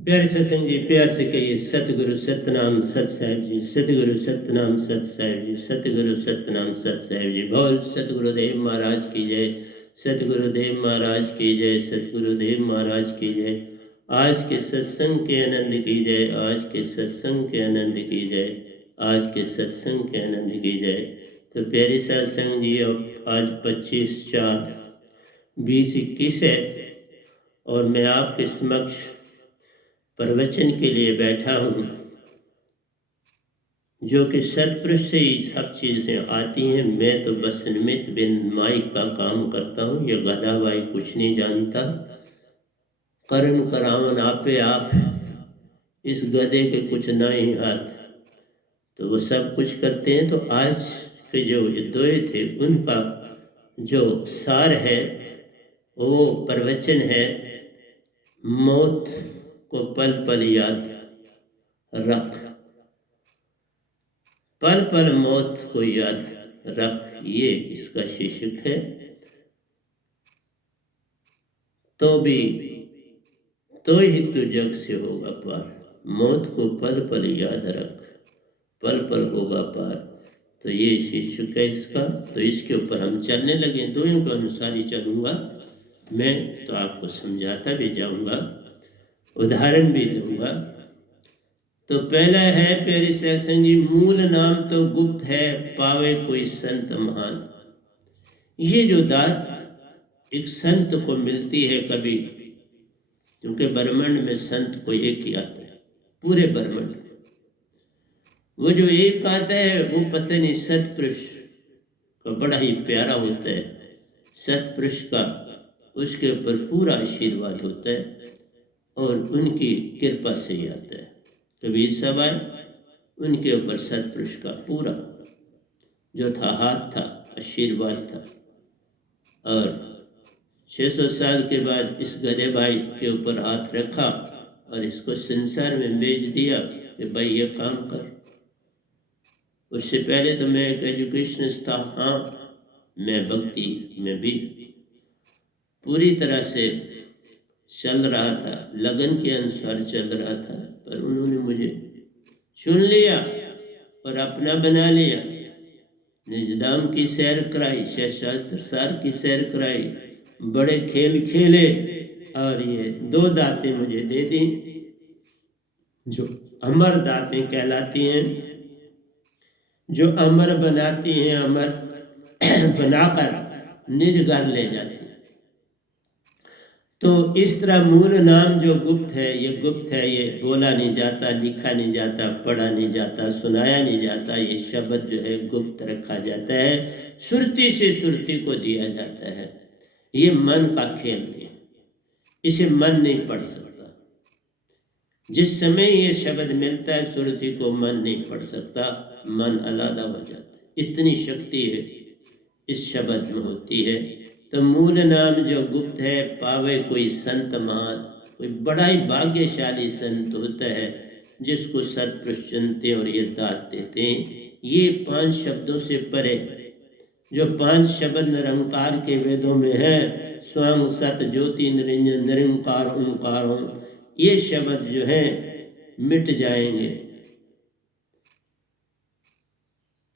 प्यारे सत्संग जी, प्यार से कहिए सतगुरु सतनाम सत साहिब जी, सतगुरु सतनाम सत साहिब जी, सतगुरु सतनाम सत साहिब जी। बोल सतगुरुदेव महाराज की जय, सतगुरुदेव महाराज की जय, सतगुरुदेव महाराज की जय। आज के सत्संग के आनंद की जय, आज के सत्संग के आनंद की जय, आज के सत्संग के आनंद की जय। तो प्यारे सत्संग जी, अब आज 25/4/2021 है और मैं आपके समक्ष प्रवचन के लिए बैठा हूँ, जो कि सतपुरुष से ही सब चीज़ें आती हैं। मैं तो बस निमित्त बिन माइक का काम करता हूँ। ये गधा भाई कुछ नहीं जानता, कर्म करावन आपे आप, इस गधे के कुछ ना ही हाथ, तो वो सब कुछ करते हैं। तो आज के जो दोहे थे उनका जो सार है वो प्रवचन है, मौत को पल पल याद रख, पल पल मौत को याद रख, ये इसका शीर्षक है। तो ही तू जग से होगा पार, मौत को पल पल याद रख, पल पल होगा पार। तो ये शीर्षक है इसका। तो इसके ऊपर हम चलने लगे, दोनों के अनुसार ही चलूँगा मैं, तो आपको समझाता भी जाऊँगा, उदाहरण भी दूंगा। तो पहला है प्यारी सत्संग जी, मूल नाम तो गुप्त है, पावे कोई संत महान। ये जो दात एक संत को मिलती है कभी, क्योंकि ब्रह्मांड में संत को एक ही आता है, पूरे ब्रह्मांड में वो जो एक आता है वो पता नहीं सतपुरुष का बड़ा ही प्यारा होता है। सतपुरुष का उसके ऊपर पूरा आशीर्वाद होता है और उनकी कृपा से ही आता है। कबीर साहब आए, उनके ऊपर सतपुरुष का पूरा जो था हाथ था, आशीर्वाद था। और 600 साल के बाद इस गधे भाई के ऊपर हाथ रखा और इसको संसार में भेज दिया कि भाई ये काम कर। उससे पहले तो मैं एक एजुकेशनिस्ट था, हाँ मैं भक्ति में भी पूरी तरह से चल रहा था, लगन के अनुसार चल रहा था, पर उन्होंने मुझे चुन लिया और अपना बना लिया। निजदाम की सैर कराई, शास्त्र सार की सैर कराई, बड़े खेल खेले और ये 2 दातें मुझे दे दी जो अमर दातें कहलाती हैं, जो अमर बनाती हैं, अमर बनाकर निज घर ले जाती हैं। तो इस तरह मूल नाम जो गुप्त है, ये गुप्त है, ये बोला नहीं जाता, लिखा नहीं जाता, पढ़ा नहीं जाता, सुनाया नहीं जाता। ये शब्द जो है गुप्त रखा जाता है, सुरती से सुरती को दिया जाता है। ये मन का खेल है, इसे मन नहीं पढ़ सकता। जिस समय ये शब्द मिलता है सुरती को, मन नहीं पढ़ सकता, मन अलग हो जाता है। इतनी शक्ति है इस शब्द में होती है। तो मूल नाम जो गुप्त है, पावे कोई संत महान, कोई बड़ा ही भाग्यशाली संत होता है जिसको सतपुरुष चुनते हैं और ये दात देते हैं। ये 5 शब्दों से परे, जो 5 शब्द निरंकार के वेदों में है, स्वयं सत ज्योति निरंजन निरंकार ओंकार ओम, ये शब्द जो है मिट जाएंगे,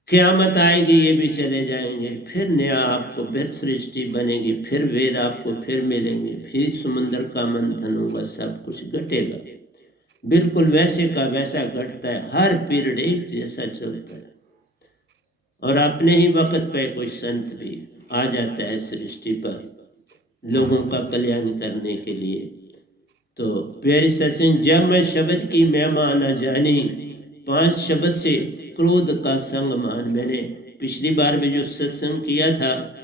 क़यामत आएगी ये भी चले जाएंगे, फिर नया आपको फिर सृष्टि बनेगी, फिर वेद आपको फिर मिलेंगे, फिर समुद्र का मंथन होगा, सब कुछ घटेगा। बिल्कुल वैसे का वैसा घटता है, हर पीरियड एक जैसा चलता है। और अपने ही वक्त पे कोई संत भी आ जाता है सृष्टि पर लोगों का कल्याण करने के लिए। तो प्यारे सत्संग, जब मैं शब्द की महिमा न जानी, 5 शब्द से क्रोध का संग मान। मैंने पिछली बार भी जो सत्संग किया था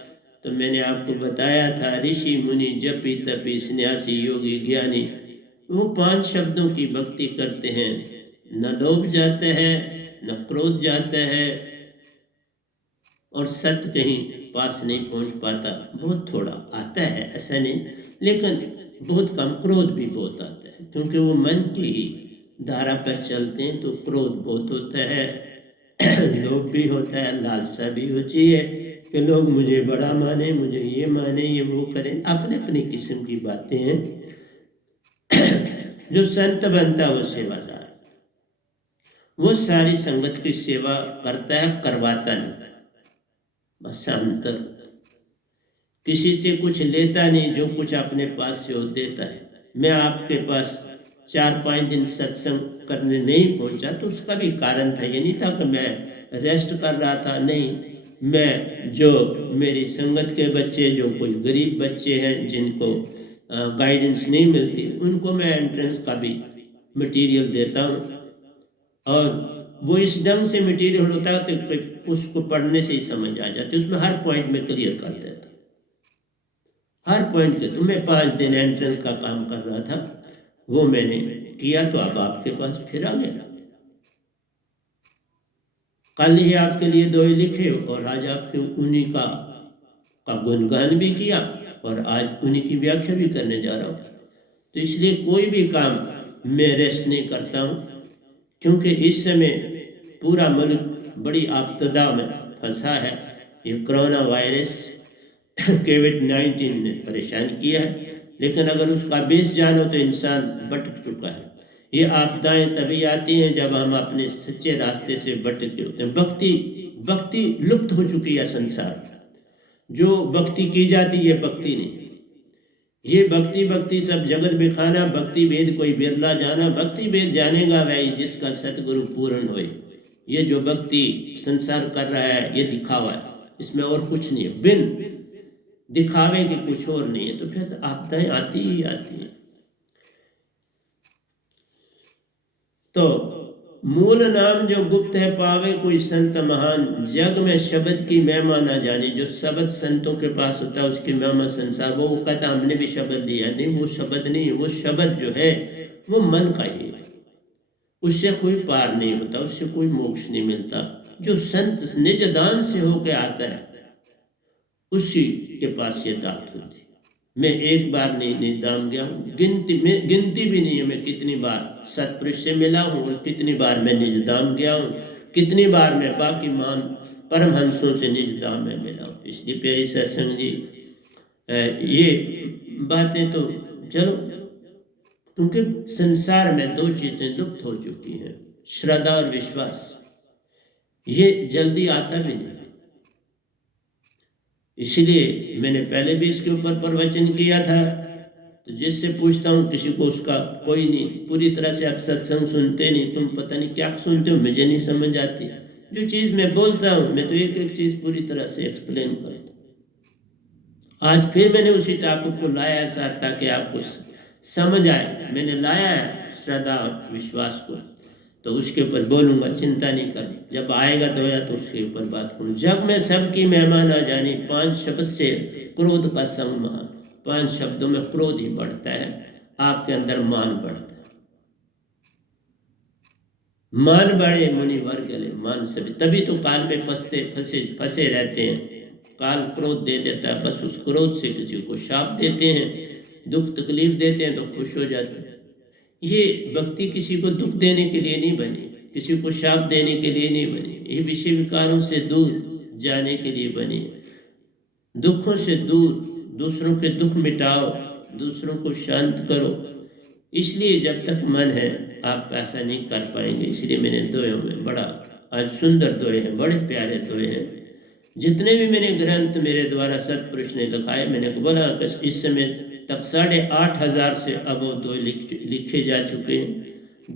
तो मैंने आपको बताया था, ऋषि मुनि जपी तपी सन्यासी योगी ज्ञानी, वो 5 शब्दों की भक्ति करते हैं, न लोभ जाता है, न क्रोध जाता है, और सत्य कहीं पास नहीं पहुंच पाता। बहुत थोड़ा आता है, ऐसा नहीं, लेकिन बहुत कम। क्रोध भी बहुत आता है क्योंकि वो मन की ही धारा पर चलते हैं, तो क्रोध बहुत होता है, लोभ भी होता है, लालसा भी होती है कि लोग मुझे बड़ा माने, मुझे ये माने, ये वो करें, अपने अपनी किस्म की बातें हैं। जो संत बनता है वो सेवादार, वो सारी संगत की सेवा करता है, करवाता नहीं, बस अंतर। किसी से कुछ लेता नहीं, जो कुछ अपने पास से वो देता है। मैं आपके पास 4-5 दिन सत्संग करने नहीं पहुंचा तो उसका भी कारण था। ये नहीं था कि मैं रेस्ट कर रहा था, नहीं, मैं जो मेरी संगत के बच्चे, जो कोई गरीब बच्चे हैं जिनको गाइडेंस नहीं मिलती, उनको मैं एंट्रेंस का भी मटेरियल देता हूँ। और वो इस ढंग से मटेरियल होता है तो उसको पढ़ने से ही समझ आ जाती, उसमें हर पॉइंट में क्लियर कर देता, हर पॉइंट के। तो मैं 5 दिन एंट्रेंस का काम कर रहा था, वो मैंने किया, तो अब आपके पास फिर आ गया। कल ही आपके लिए दोहे लिखे और आज आपके उन्हीं का गुणगान भी किया और आज उन्हीं की व्याख्या भी करने जा रहा हूँ। तो इसलिए कोई भी काम मैं रेस्ट नहीं करता हूँ, क्योंकि इस समय पूरा मुल्क बड़ी आपदा में फंसा है। ये कोरोना वायरस कोविड-19 ने परेशान किया है, लेकिन अगर उसका बेस जानो तो इंसान भटक चुका है। ये आपदाएं तभी आती हैं जब हम अपने सच्चे रास्ते से भटके होते हैं। भक्ति लुप्त हो चुकी है संसार। जो भक्ति की जाती है भक्ति नहीं, ये भक्ति सब जगत बिखाना, भक्ति भेद कोई बिरला जाना। भक्ति भेद जानेगा वही जिसका सतगुरु पूर्ण होए। ये जो भक्ति संसार कर रहा है ये दिखावा है, इसमें और कुछ नहीं है, बिन दिखावे के कुछ और नहीं है। तो फिर आपदाएं आती ही आती हैं। तो मूल नाम जो गुप्त है पावे कोई संत महान, जग में शब्द की महिमा ना जाने। जो शब्द संतों के पास होता है उसकी महिमा संसार, वो कहता हमने भी शब्द लिया, नहीं वो शब्द नहीं, वो शब्द जो है वो मन का ही है, उससे कोई पार नहीं होता, उससे कोई मोक्ष नहीं मिलता। जो संत निज दान से होके आता है उसी के पास ये दात होती है। मैं एक बार नहीं निदाम गया हूँ, गिनती भी नहीं है मैं कितनी बार सतपुरुष से मिला हूँ और कितनी बार मैं निजधाम गया हूँ, कितनी बार मैं बाकी मान परमहंसों से निजधाम में मिला हूँ। इसलिए प्यारी सत्संग जी, ये बातें तो चलो, क्योंकि संसार में 2 चीजें लुप्त हो चुकी हैं, श्रद्धा और विश्वास। ये जल्दी आता भी नहीं, इसलिए मैंने पहले भी इसके ऊपर प्रवचन किया था। तो जिससे पूछता हूँ किसी को उसका कोई नहीं, पूरी तरह से आप सत्संग सुनते नहीं, तुम पता नहीं क्या सुनते हो, मुझे नहीं समझ आती। जो चीज़ मैं बोलता हूँ मैं तो एक एक चीज़ पूरी तरह से एक्सप्लेन करता हूँ। आज फिर मैंने उसी टॉपिक को लाया साथ ताकि आपको समझ आए। मैंने लाया है श्रद्धा और विश्वास को, तो उसके ऊपर बोलूंगा, चिंता नहीं कर। जब आएगा तो या तो उसके ऊपर बात करूँ। जग में सबकी महिमा ना जानी, 5 शब्द से क्रोध का संग महान। 5 शब्दों में क्रोध ही बढ़ता है, आपके अंदर मान बढ़ता है। मान बढ़े मुनि वर्ग गले, मान सभी। तभी तो काल में फंसे रहते हैं। काल क्रोध दे देता है, बस उस क्रोध से किसी को शाप देते हैं, दुख तकलीफ देते हैं तो खुश हो जाते हैं। ये भक्ति किसी को दुख देने के लिए नहीं बनी, किसी को शाप देने के लिए नहीं बनी, ये विषय विकारों से दूर जाने के लिए बनी है। दुखों से दूर, दूसरों के दुख मिटाओ, दूसरों को शांत करो। इसलिए जब तक मन है आप ऐसा नहीं कर पाएंगे। इसलिए मैंने दोयों में बड़ा आज सुंदर दोहे हैं, बड़े प्यारे दोहे हैं। जितने भी मैंने ग्रंथ मेरे द्वारा सतपुरुष ने लिखाए, मैंने बोला इस समय तक 8,500 से अब दो लिखे जा चुके हैं।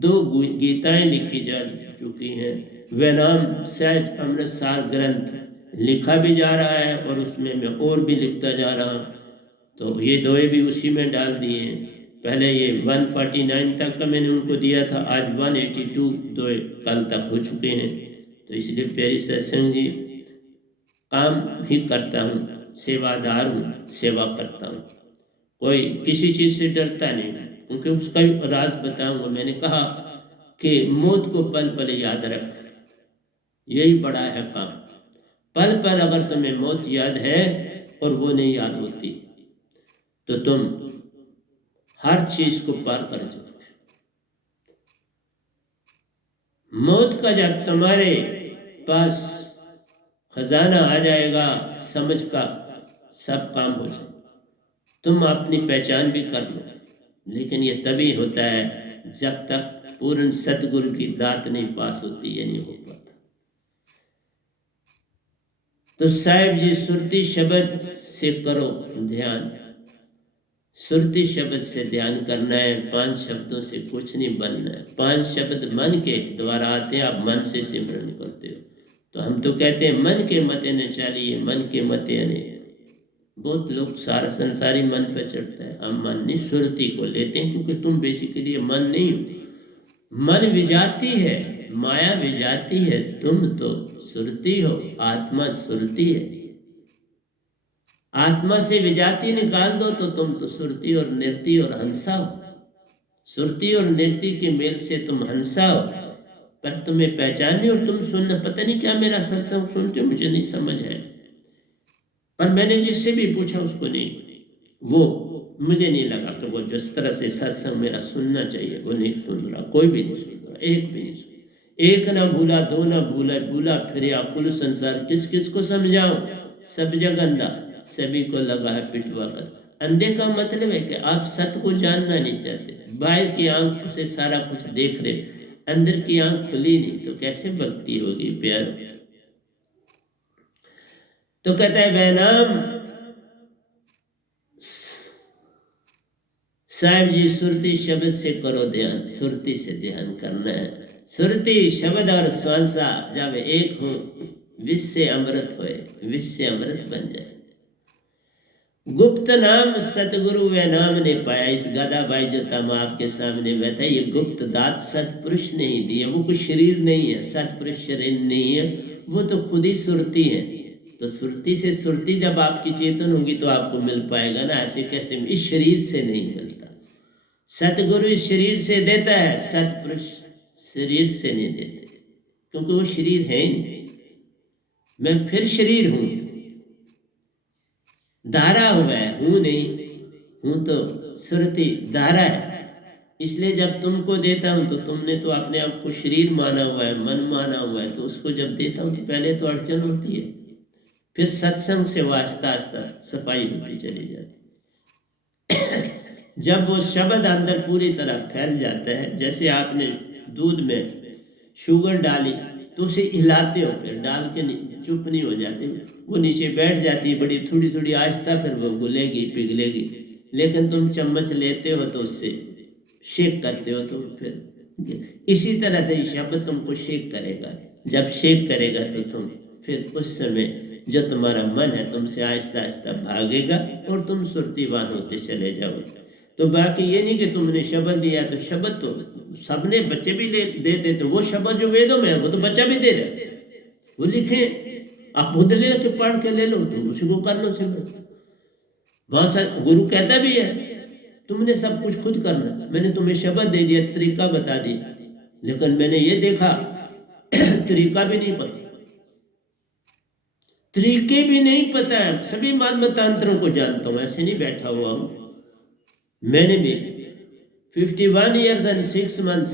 2 गीताएं लिखी जा चुकी हैं। वैनाम सहज अमृतसार ग्रंथ लिखा भी जा रहा है और उसमें मैं और भी लिखता जा रहा हूँ। तो ये दोहे भी उसी में डाल दिए हैं। पहले ये 149 तक का मैंने उनको दिया था, आज 182 दोहे कल तक हो चुके हैं। तो इसलिए प्यारी सत्संग जी, काम ही करता हूँ, सेवादार हूँ, सेवा करता हूँ, कोई किसी चीज़ से डरता नहीं, क्योंकि उसका राज बताऊंगा। मैंने कहा कि मौत को पल पल याद रख, यही बड़ा है काम। पल पल अगर तुम्हें मौत याद है और वो नहीं याद होती तो तुम हर चीज को पार कर जाओगे। मौत का जब तुम्हारे पास खजाना आ जाएगा समझ का, सब काम हो जाए, तुम अपनी पहचान भी कर लो। लेकिन ये तभी होता है जब तक पूर्ण सतगुरु की दात नहीं पास होती, ये नहीं हो पाता। तो साहिब जी सुरती शब्द से करो ध्यान, सुरती शब्द से ध्यान करना है, 5 शब्दों से कुछ नहीं बनना है। 5 शब्द मन के द्वारा आते हैं, आप मन से सिमरन करते हो। तो हम तो कहते हैं मन के मते न चलिए, मन के मते ने। बहुत लोग सारा संसारी मन पे चढ़ता है, हम मन नहीं सुरती को लेते हैं, क्योंकि तुम बेसिकली मन नहीं हो। मन विजाती है, माया विजाती है, तुम तो सुरती हो, आत्मा सुरती है। आत्मा से विजाति निकाल दो तो तुम तो सुरती और नृत्य और हंसा हो। सुरती और नृत्य के मेल से तुम हंसा हो, पर तुम्हें पहचानने और तुम सुनना, पता नहीं क्या मेरा सत्संग सुनते हो, मुझे नहीं समझ है। पर मैंने जिससे भी पूछा उसको नहीं, वो मुझे नहीं लगा कि वो जिस तरह से सत्संग मेरा सुनना चाहिए वो नहीं सुन रहा, कोई भी नहीं सुन रहा, एक भी नहीं सुन। एक ना भूला, दो ना भूला, भूला फिर कुल संसार, किस किस को समझाऊं, सब जग अंधा, सभी को लगा है पिटवा कर। अंधे का मतलब है कि आप सत्य को जानना नहीं चाहते, बाहर की आंख से सारा कुछ देख रहे, अंदर की आंख खुली नहीं, तो कैसे भक्ति होगी प्यार। तो कहता है वह नाम साहिब जी सुरती शब्द से करो ध्यान, सुरती से ध्यान करना है। सुरती शब्द और श्वासा जब एक हो, विष से अमृत होए, विष से अमृत बन जाए। गुप्त नाम सतगुरु वे नाम ने पाया। इस गदा भाई जो तम आपके सामने बैठा, ये गुप्त दात सतपुरुष ने ही दी है। वो कोई शरीर नहीं है, सतपुरुष शरीर नहीं है, वो तो खुद ही सुरती है। तो सुरती से सुरती जब आपकी चेतन होगी तो आपको मिल पाएगा ना, ऐसे कैसे, इस शरीर से नहीं मिलता। सतगुरु इस शरीर से देता है, सतपुरुष शरीर से नहीं देते, क्योंकि वो शरीर है ही नहीं। मैं फिर शरीर हूं, धारा हुआ है, हूं नहीं, हूं तो सुरती धारा है। इसलिए जब तुमको देता हूं तो तुमने तो अपने आप को शरीर माना हुआ है, मन माना हुआ है, तो उसको जब देता हूं तो पहले तो अड़चन होती है, फिर सत्संग से आस्ता आस्ता सफाई होती चली जाती। जब वो शब्द अंदर पूरी तरह फैल जाता है, जैसे आपने दूध में शुगर डाली तो उसे हिलाते हो, फिर डाल के चुप नहीं हो जाती, वो नीचे बैठ जाती है, बड़ी थोड़ी थोड़ी आहिस्ता फिर वो घुलेगी पिघलेगी। लेकिन तुम चम्मच लेते हो तो उससे शेक करते हो, तो फिर इसी तरह से शब्द तुमको शेक करेगा। जब शेक करेगा तो तुम फिर उस समय जो तुम्हारा मन है तुमसे आहिस्ता आहिस्ता भागेगा और तुम सुरतीवान होते चले जाओगे। तो बाकी ये नहीं कि तुमने शब्द दिया तो शब्द तो सबने बच्चे भी देते, तो वो शब्द जो वेदों में है वो तो बच्चा भी दे रहे, वो लिखे, आप खुद ले के पढ़ के ले लो, तो उसी को कर लो सिमरन। वहां से गुरु कहता भी है तुमने सब कुछ खुद करना, मैंने तुम्हें शब्द दे दिया, तरीका बता दिया, लेकिन मैंने ये देखा तरीका भी नहीं पता, तरीके भी नहीं पता है। सभी मान मतांतरों को जानता हूं, ऐसे नहीं बैठा हुआ हूं। मैंने भी 51 years and 6 months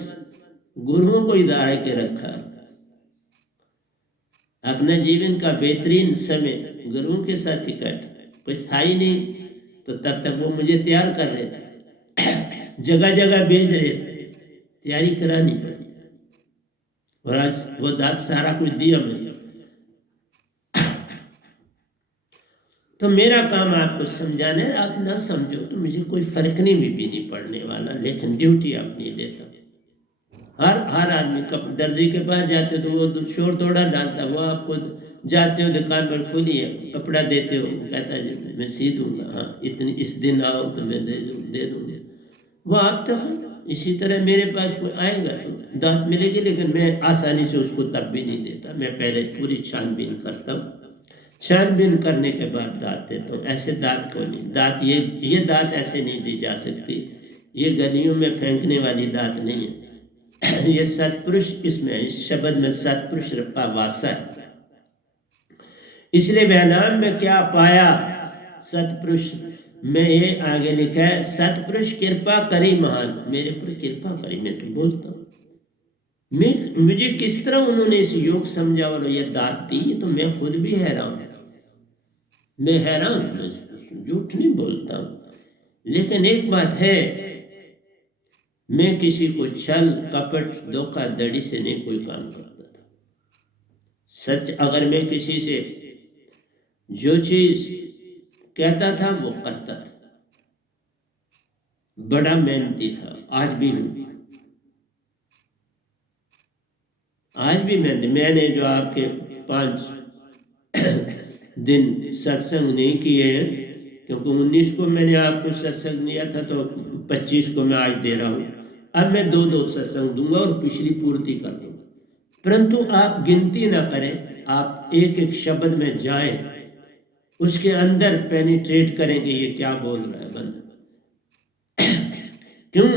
गुरुओं को ही धारा के रखा। अपना जीवन का बेहतरीन समय गुरुओं के साथ ही काटा, कुछ था ही नहीं, तो तब तक वो मुझे तैयार कर रहे थे, जगह जगह भेज रहे थे, तैयारी करानी पड़ी, और आज वो दाद सारा कुछ दिया मैंने। तो मेरा काम आपको समझाना है, आप ना समझो तो मुझे कोई फर्क नहीं भी नहीं पड़ने वाला, लेकिन ड्यूटी अपनी देता। हर आदमी दर्जी के पास जाते हो तो वो शोर थोड़ा डालता, वो आपको जाते हो दुकान पर खुली है, कपड़ा देते हो, कहता है मैं सी दूंगा, हाँ इतनी इस दिन आओ तो मैं दे दूंगा, वो आप तक। इसी तरह मेरे पास कोई आएगा तो दांत मिलेगी, लेकिन मैं आसानी से उसको तब भी नहीं देता, मैं पहले पूरी छानबीन करता हूँ, छानबीन करने के बाद दांत देता हूँ। ऐसे दांत को नहीं, दांत ये दांत ऐसे नहीं दी जा सकती, ये गलियों में फेंकने वाली दांत नहीं है, ये सतपुरुष इसमें, इस शब्द में सतपुरुष का वासा है। इसलिए व्यायाम में क्या पाया सतपुरुष में, ये आगे लिखा है सतपुरुष कृपा करी महान, मेरे पर कृपा करी। मैं तो बोलता हूँ मुझे किस तरह उन्होंने इस योग समझा और ये दात दी, तो मैं खुद भी हैरान, मैं हैरान, मैं झूठ नहीं बोलता हूँ। लेकिन एक बात है मैं किसी को छल कपट धोखाधड़ी से नहीं कोई काम करता था। सच अगर मैं किसी से जो चीज कहता था वो करता था। बड़ा मेहनती था, आज भी हूं, आज भी मैंने जो आपके 5 दिन सत्संग नहीं किए हैं, क्योंकि 19 को मैंने आपको सत्संग दिया था, तो 25 को मैं आज दे रहा हूं। अब मैं 2 सत्संग दूंगा और पिछली पूर्ति कर दूंगा। परंतु आप गिनती ना करें, आप एक एक शब्द में जाएं, उसके अंदर पेनिट्रेट करेंगे ये क्या बोल रहा है बंदा। क्यों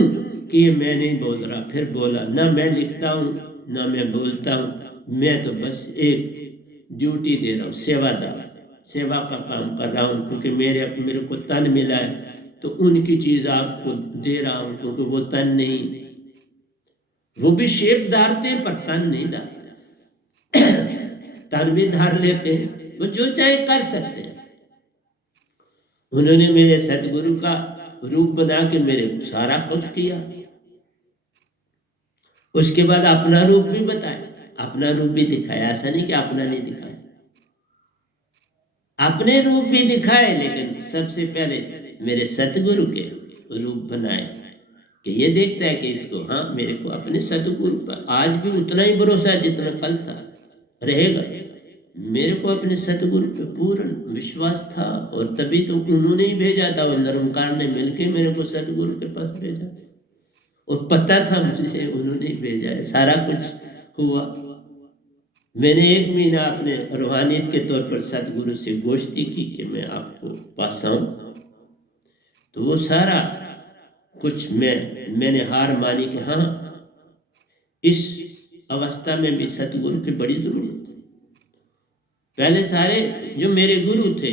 कि ये मैं नहीं बोल रहा, फिर बोला ना मैं लिखता हूं ना मैं बोलता हूं, मैं तो बस एक ड्यूटी दे रहा हूं, सेवा का काम कर रहा हूं, क्योंकि मेरे को तन मिला है तो उनकी चीज आपको दे रहा हूं, क्योंकि वो तन नहीं, वो भी शेप धारते हैं पर तन नहीं धारते। तन भी धार लेते हैं, वो जो चाहे कर सकते हैं। उन्होंने मेरे सतगुरु का रूप बना के मेरे को सारा कुछ किया। उसके बाद अपना रूप भी बताया, अपना रूप भी दिखाया, ऐसा नहीं कि अपना नहीं दिखाया, अपने रूप भी दिखाए, लेकिन सबसे पहले मेरे सतगुरु के रूप बनाए कि ये देखता है कि इसको, हाँ मेरे को अपने सतगुरु पर आज भी उतना ही भरोसा है जितना कल था, रहेगा। मेरे को अपने सतगुरु पे पूर्ण विश्वास था, और तभी तो उन्होंने ही भेजा था, और निरंकार ने मिलके मेरे को सतगुरु के पास भेजा, और पता था मुझे उन्होंने ही भेजा है, सारा कुछ हुआ। मैंने 1 महीना अपने रूहानियत के तौर पर सतगुरु से गोष्ठी की कि मैं आपको पास आऊं, तो वो सारा कुछ मैंने हार मानी कि हाँ इस अवस्था में भी सतगुरु की बड़ी जरूरत है। पहले सारे जो मेरे गुरु थे,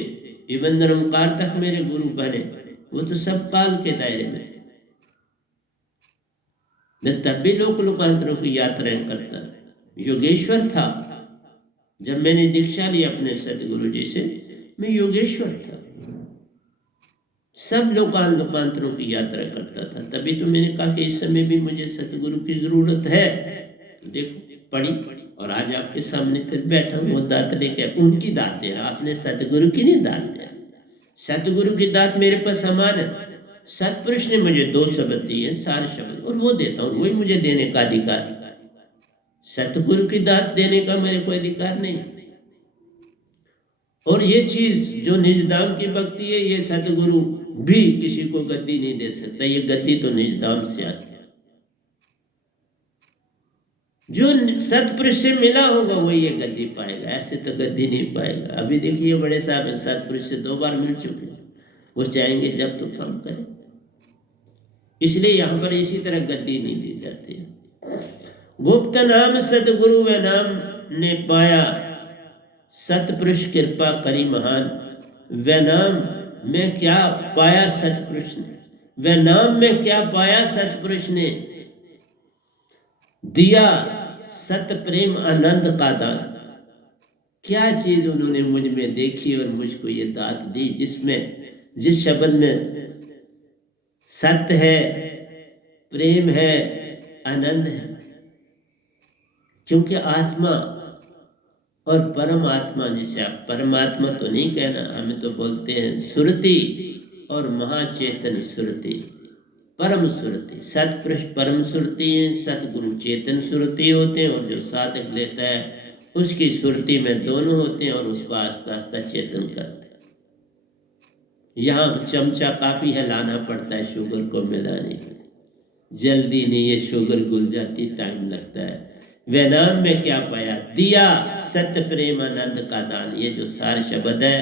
इवन निरंकार तक मेरे गुरु बने, वो तो सब काल के दायरे में थे। मैं तब भी लोक लोकांतरों की यात्राएं करता था, योगेश्वर था। जब मैंने दीक्षा ली अपने सतगुरु जी से, मैं योगेश्वर था, सब लोकांतरों की यात्रा करता था। तभी तो मैंने कहा कि इस समय भी मुझे सतगुरु की जरूरत है। तो देखो पड़ी, और आज आपके सामने फिर बैठा हूं, वो दात लेके, उनकी दात दे रहा, अपने सतगुरु की नहीं दात दे रहा। सतगुरु की दात मेरे पास समान है। सतपुरुष ने मुझे 2 शब्द दिए, सारे शब्द, और वो देता हूं, वही मुझे देने का अधिकार। सतगुरु की दात देने का मेरे को अधिकार नहीं। और ये चीज जो निजधाम की भक्ति है, ये सतगुरु भी किसी को गद्दी नहीं दे सकता, ये गद्दी तो निजधाम से आती है। जो सतपुरुष से मिला होगा वो ये गद्दी पाएगा, ऐसे तो गद्दी नहीं पाएगा। अभी देखिए बड़े साहब सतपुरुष से 2 बार मिल चुके हैं, वो चाहेंगे जब तो काम करें, इसलिए यहां पर इसी तरह गद्दी नहीं दी जाती है। गुप्त नाम सतगुरु व नाम ने पाया, सतपुरुष कृपा करी महान। व नाम में क्या पाया सतपुरुष ने, व नाम में क्या पाया सतपुरुष ने, दिया सत प्रेम आनंद का दान। क्या चीज उन्होंने मुझ में देखी और मुझको ये दात दी, जिसमें जिस शब्द में सत्य है, प्रेम है, आनंद है। क्योंकि आत्मा और परमात्मा, जिसे आप परमात्मा तो नहीं कहना, हमें तो बोलते हैं सुरति और महाचेतन सुरति, परम सुरति। सतपुरुष परम सुरति है, सतगुरु चेतन सुरति होते हैं, और जो साधक लेता है उसकी सुरति में दोनों होते हैं, और उसको आस्ता आस्ता चेतन करते हैं। यहाँ चमचा काफी हिलाना पड़ता है शुगर को मिलाने के, जल्दी नहीं, ये शुगर घुल जाती, टाइम लगता है। वे नाम में क्या पाया, दिया सत्य प्रेम आनंद का दान। ये जो सार शब्द है,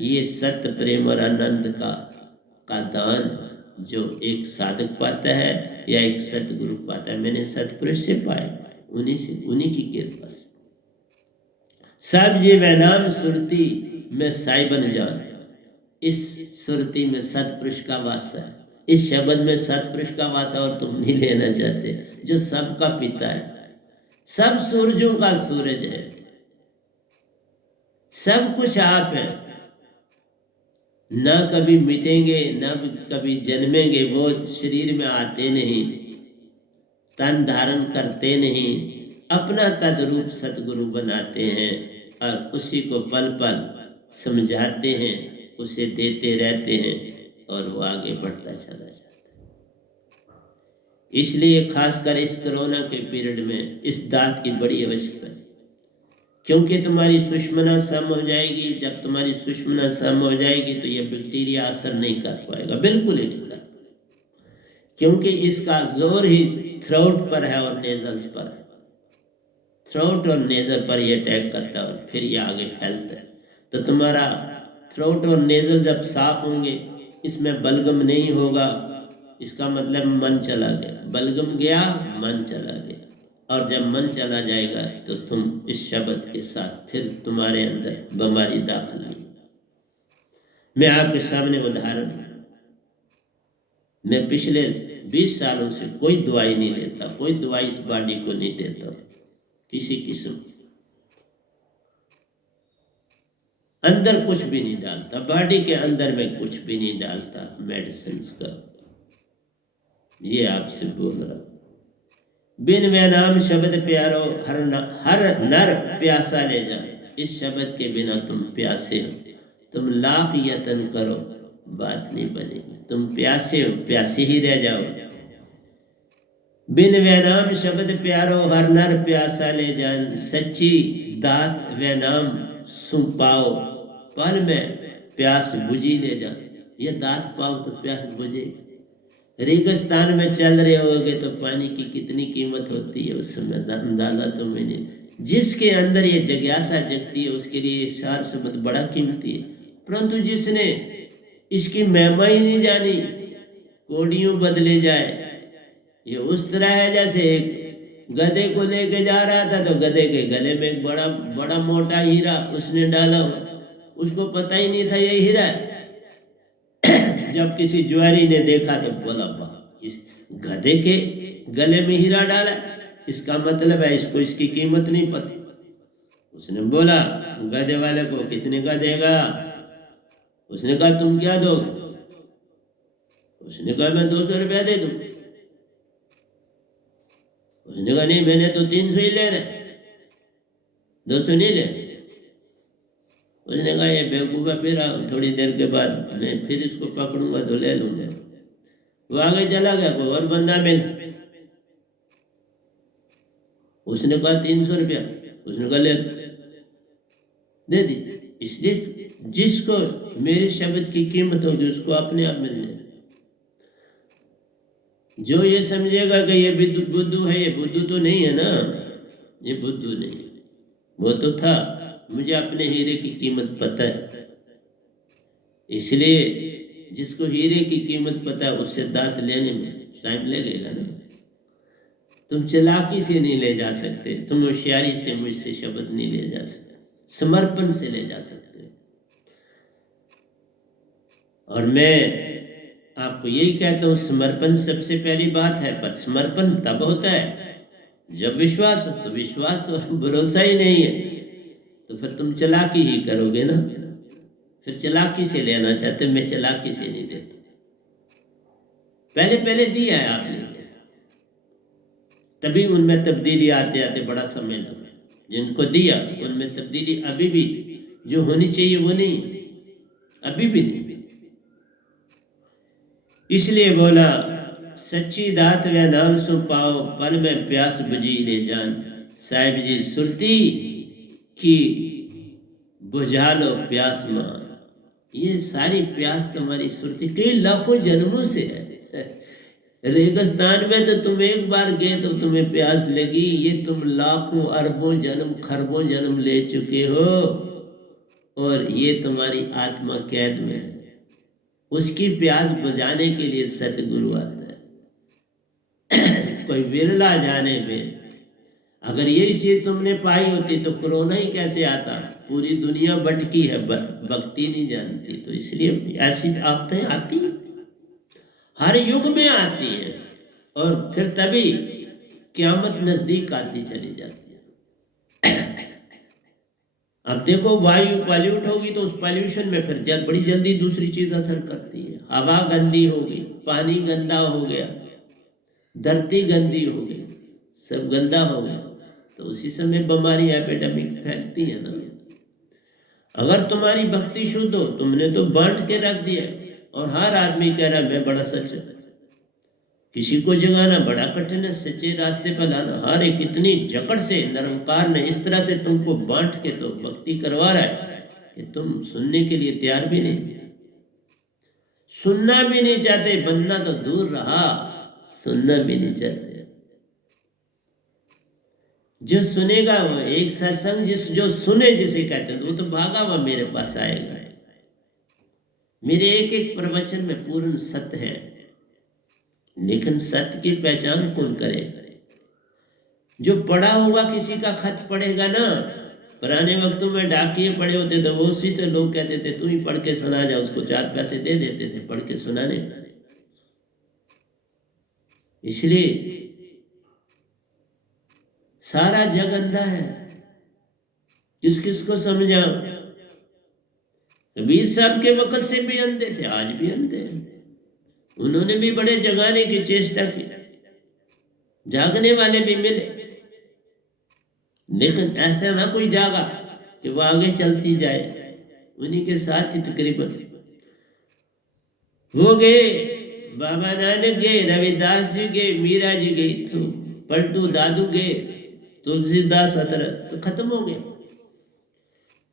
ये सत्य प्रेम और आनंद का दान जो एक साधक पाता है या एक सतगुरु पाता है। मैंने सतपुरुष से पाया, उन्हीं की कृपा से। सब जी वे नाम सुरती में साइबन जान। इस सुरती में सतपुरुष का वास है, इस शब्द में सतपुरुष का वास, और तुम नहीं लेना चाहते, जो सबका पिता है, सब सूरजों का सूरज है, सब कुछ आप है, ना कभी मिटेंगे ना कभी जन्मेंगे, वो शरीर में आते नहीं, तन धारण करते नहीं, अपना तद्रूप सतगुरु बनाते हैं और उसी को पल पल समझाते हैं, उसे देते रहते हैं और वो आगे बढ़ता चला जाता है। इसलिए खासकर इस कोरोना के पीरियड में इस दात की बड़ी आवश्यकता है, क्योंकि तुम्हारी सुषमना सम हो जाएगी। जब तुम्हारी सुषमना सम हो जाएगी तो ये बैक्टीरिया असर नहीं कर पाएगा, बिल्कुल ही नहीं कर पाएगा, क्योंकि इसका जोर ही थ्रोट पर है और नेजल्स पर है। थ्रोट और नेजल पर ये अटैक करता है और फिर ये आगे फैलता है। तो तुम्हारा थ्रोट और नेजल जब साफ होंगे, इसमें बलगम नहीं होगा, इसका मतलब मन चला गया। बलगम गया, मन चला गया, और जब मन चला जाएगा तो तुम इस शब्द के साथ फिर तुम्हारे अंदर बीमारी दाखिल हुई। मैं आपके सामने उदाहरण, मैं पिछले 20 सालों से कोई दवाई नहीं लेता, कोई दवाई इस बॉडी को नहीं देता किसी किस्म, अंदर कुछ भी नहीं डालता, बॉडी के अंदर में कुछ भी नहीं डालता मेडिसिन का। ये आपसे बोल रहा हूं, बिन वे नाम शब्द प्यारो हर नर प्यासा ले जाए। इस शब्द के बिना तुम प्यासे हो, तुम लाख यत्न करो बात नहीं बनेगी, तुम प्यासे हो, प्यासे ही रह जाओ। बिन वे नाम शब्द प्यारो हर नर प्यासा ले जान, सच्ची दात वे नाम सुन पाओ पल में प्यास बुझी ले जान। ये दात पाओ तो प्यास बुझे। रेगिस्तान में चल रहे होगे तो पानी की कितनी कीमत होती है उस समय अंदाजा तो मैंने, जिसके अंदर ये जिज्ञासा जगती है उसके लिए चार शब्द बड़ा कीमती है। परंतु जिसने इसकी महिमा ही नहीं जानी, कोड़ियों बदले जाए। ये उस तरह है जैसे एक गधे को लेके जा रहा था तो गधे के गले में एक बड़ा बड़ा मोटा हीरा उसने डाला, उसको पता ही नहीं था ये हीरा है। जब किसी ज्वेलरी ने देखा तो बोला, वाह, इस गधे के गले में हीरा डाला, इसका मतलब है इसको इसकी कीमत नहीं पता। उसने बोला गधे वाले को, कितने का देगा? उसने कहा तुम क्या दोगे? उसने कहा मैं 200 रुपया दे दूं। उसने कहा नहीं, मैंने तो 300 ही लेना, 200 नहीं ले। उसने कहा ये बेवकूफ़ा, फिर थोड़ी देर के बाद मैं फिर इसको पकड़ूंगा तो ले लूंगा। वो आगे चला गया, कोई और बंदा मिला, उसने कहा 300 रुपया। उसने कहा ले, दे दी। इसलिए जिसको मेरे शब्द की कीमत होगी उसको अपने आप मिल जाए। जो ये समझेगा कि ये बुद्धू है, ये बुद्धू तो नहीं है ना, ये बुद्धू नहीं है, वो तो था। मुझे अपने हीरे की कीमत पता है, इसलिए जिसको हीरे की कीमत पता है उससे दांत लेने में टाइम लगेगा ना। तुम चालाकी से नहीं ले जा सकते, तुम होशियारी से मुझसे शब्द नहीं ले जा सकते, समर्पण से ले जा सकते। और मैं आपको यही कहता हूँ, समर्पण सबसे पहली बात है, पर समर्पण तब होता है जब विश्वास हो। तो विश्वास और भरोसा ही नहीं है तो फिर तुम चालाकी ही करोगे ना। फिर चालाकी से लेना चाहते, मैं चालाकी से नहीं देता। पहले पहले दिया है, आप नहीं देता, तभी उनमें तब्दीली आते आते बड़ा समय लगा। जिनको दिया उनमें तब्दीली अभी भी जो होनी चाहिए वो नहीं, अभी भी नहीं। इसलिए बोला सच्ची दात वे नाम सु पाओ पल में प्यास बुझी ले जान। साहिब जी सुरती की बुझा लो प्यास मान। ये सारी प्यास तुम्हारी सुरती कई लाखों जन्मों से है। रेगिस्तान में तो तुम एक बार गए तो तुम्हें प्यास लगी, ये तुम लाखों अरबों जन्म खरबों जन्म ले चुके हो और ये तुम्हारी आत्मा कैद में है। उसकी प्यास बुझाने के लिए सतगुरु आता है। कोई विरला जाने में, अगर यही चीज तुमने पाई होती तो कोरोना ही कैसे आता। पूरी दुनिया भटकी है, भक्ति नहीं जानती। तो इसलिए ऐसी आफतें आती हर युग में आती है और फिर तभी क़यामत नजदीक आती चली जाती है। अब देखो वायु पॉल्यूट होगी तो उस पॉल्यूशन में फिर बड़ी जल्दी दूसरी चीज असर करती है। हवा गंदी होगी, पानी गंदा हो गया, धरती गंदी हो गई, सब गंदा हो गया, तो उसी समय बीमारी एपिडेमिक फैलती है ना। अगर तुम्हारी भक्ति शुद्ध हो, तुमने तो बांट के रख दिया, और हर आदमी कह रहा मैं बड़ा सच है। किसी को जगाना बड़ा कठिन है, सच्चे रास्ते पर लाना। हर एक इतनी जकड़ से निरंकार ने इस तरह से तुमको बांट के तो भक्ति करवा रहा है कि तुम सुनने के लिए तैयार भी नहीं, सुनना भी नहीं चाहते। बनना तो दूर रहा, सुनना भी नहीं चाहते। जो सुनेगा वो एक सत्संग, जो सुने जिसे कहते हैं, वो तो भागा हुआ मेरे पास आएगा। मेरे एक एक प्रवचन में पूर्ण सत्य है, लेकिन सत्य की पहचान कौन करे? जो पढ़ा होगा, किसी का खत पढ़ेगा ना। पुराने वक्तों में डाकिए पढ़े होते थे, वो उसी से लोग कहते थे तू ही पढ़ के सुना जा, उसको 4 पैसे दे देते थे पढ़ के सुनाने। इसलिए सारा जग अंधा है, किस किस को समझा। कबीर साहब के वक्त से भी अंधे थे, आज भी अंधे हैं। उन्होंने भी बड़े जगाने की चेष्टा की, जागने वाले भी मिले, लेकिन ऐसा ना कोई जागा कि वो आगे चलती जाए। उन्हीं के साथ ही तकरीबन वो गए, बाबा नानक गए, रविदास जी गए, मीरा जी गई, तो पलटू दादू गए, तुलसीदास हजरत, तो खत्म हो गए।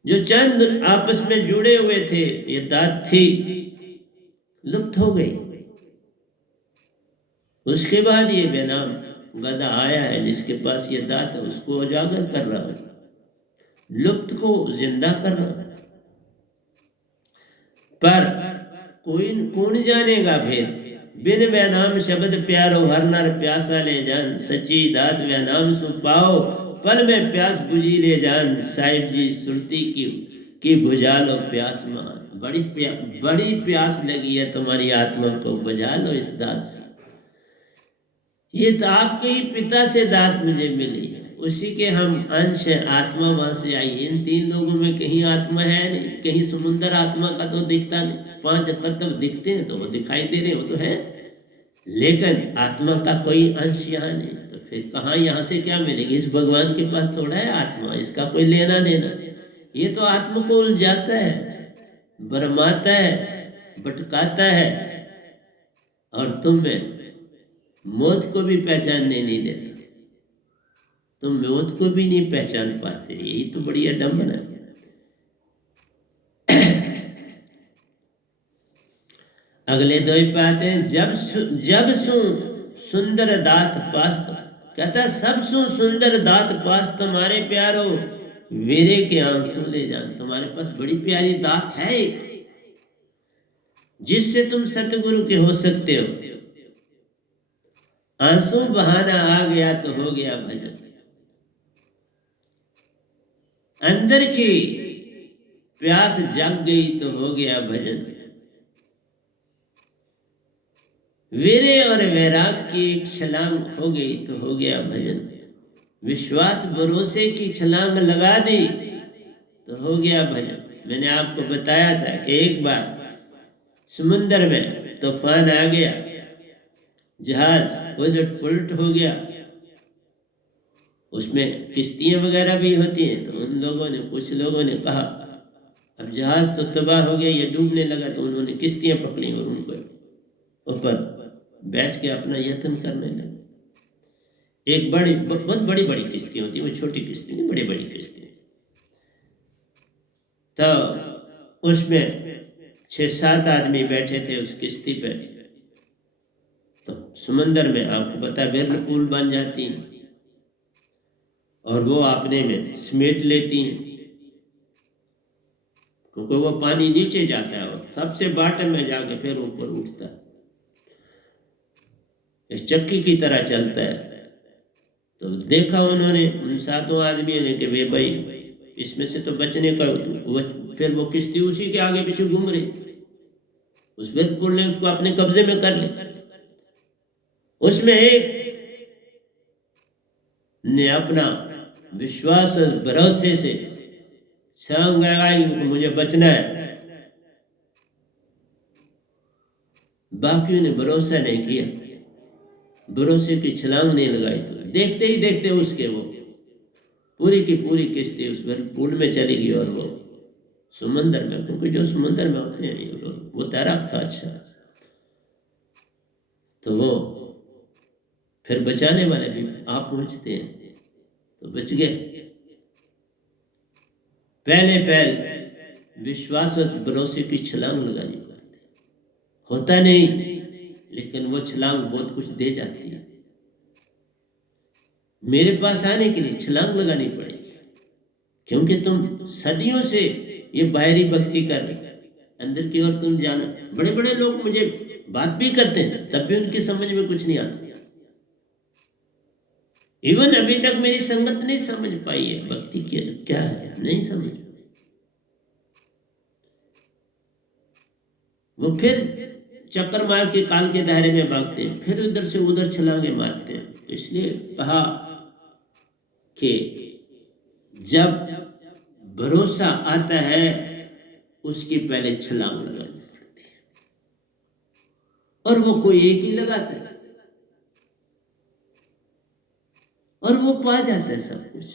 जो चंद आपस में जुड़े हुए थे, ये दात थी, लुप्त हो गई। उसके बाद ये बेनाम गधा आया है, जिसके पास ये दात है, उसको उजागर कर रहा है, लुप्त को जिंदा कर रहा है। पर कोई कौन जानेगा भेद? बिन वह नाम शब्द प्यारो, हर नर प्यासा ले जान, सच्ची दात वह नाम सु पाओ, पल में प्यास बुझी ले जान। साहिब जी सुरती की बुझा लो प्यास मान। बड़ी प्यास लगी है तुम्हारी आत्मा को, बुझा लो इस दात से। ये तो आपके ही पिता से दात मुझे मिली है, उसी के हम अंश हैं, आत्मा वहां से आई। इन 3 लोगों में कहीं आत्मा है नहीं, कहीं समुद्र आत्मा का तो दिखता नहीं। 5 तत्व दिखते हैं तो वो दिखाई दे रहे, वो तो है, लेकिन आत्मा का कोई अंश यहाँ नहीं। तो फिर कहाँ यहाँ से क्या मिलेगी? इस भगवान के पास थोड़ा है आत्मा, इसका कोई लेना देना। ये तो आत्मा को उलझाता है, भरमाता है, भटकाता है, और तुम्हें मौत को भी पहचानने नहीं देता। तुम मौत को भी नहीं पहचान पाते, यही तो बड़ी अडम्बना है। अगले 2 पाते हैं, जब सु सुंदर दात पास, कहता सब सु सुंदर दात पास तुम्हारे प्यारो, वीरे के आंसू ले जान। तुम्हारे पास बड़ी प्यारी दात है, जिससे तुम सतगुरु के हो सकते हो। आंसू बहाना आ गया तो हो गया भजन, अंदर की प्यास जग गई तो हो गया भजन। वीरे और वैराग की एक छलांग हो गई तो हो गया भजन। विश्वास भरोसे की छलांग लगा दी तो हो गया भजन। मैंने आपको बताया था कि एक बार समुद्र में तूफान आ गया, जहाज उलट पुलट हो गया, उसमें किश्तियां वगैरह भी होती हैं। तो उन लोगों ने, कुछ लोगों ने कहा अब जहाज तो तबाह हो गया, ये डूबने लगा, तो उन्होंने किश्तियां पकड़ी और उनको ऊपर बैठ के अपना यत्न करने लगे। एक बहुत बड़ी बड़ी किश्ती होती है, वो छोटी किश्ती नहीं, बड़ी बड़ी किश्ती। तो उसमें 6-7 आदमी बैठे थे उस किश्ती पे। तो समंदर में आपको पता है व्हर्लपूल बन जाती है, और वो अपने में समेट लेती हैं, क्योंकि वो पानी नीचे जाता है और सबसे बॉटम में जाके फिर ऊपर उठता है, इस चक्की की तरह चलता है। तो देखा उन्होंने, उन 7 आदमियों ने, कि वे भाई इसमें से तो बचने का, फिर वो किश्ती उसी के आगे पीछे घूम रही, उस व्हर्लपूल ने उसको अपने कब्जे में कर ली। उसमें एक ने अपना विश्वास और भरोसे से छलांग लगाई, मुझे बचना है। बाकियों ने भरोसा नहीं किया, भरोसे की छलांग नहीं लगाई, तो देखते ही देखते उसके वो पूरी की पूरी किस्ती उस पुल में चली गई और वो समुंदर में, क्योंकि जो समुंदर में होते हैं ये लोग, वो तैराक था अच्छा, तो वो फिर बचाने वाले भी आप पहुंचते हैं तो बच गए। पहले विश्वास और भरोसे की छलांग लगानी पड़ती, होता नहीं, लेकिन वो छलांग बहुत कुछ दे जाती है। मेरे पास आने के लिए छलांग लगानी पड़ेगी, क्योंकि तुम सदियों से ये बाहरी भक्ति कर रहे, अंदर की ओर तुम जाना। बड़े बड़े लोग मुझे बात भी करते हैं, तब भी उनकी समझ में कुछ नहीं आता। इवन अभी तक मेरी संगत नहीं समझ पाई है भक्ति क्या है, नहीं समझ। वो फिर चक्कर मार के काल के दायरे में भागते हैं, फिर उधर से उधर छलांगे मारते हैं। तो इसलिए कहा कि जब भरोसा आता है उसकी पहले छलांग लगानी पड़ती है, और वो कोई एक ही लगाता है और वो पा जाता है सब कुछ।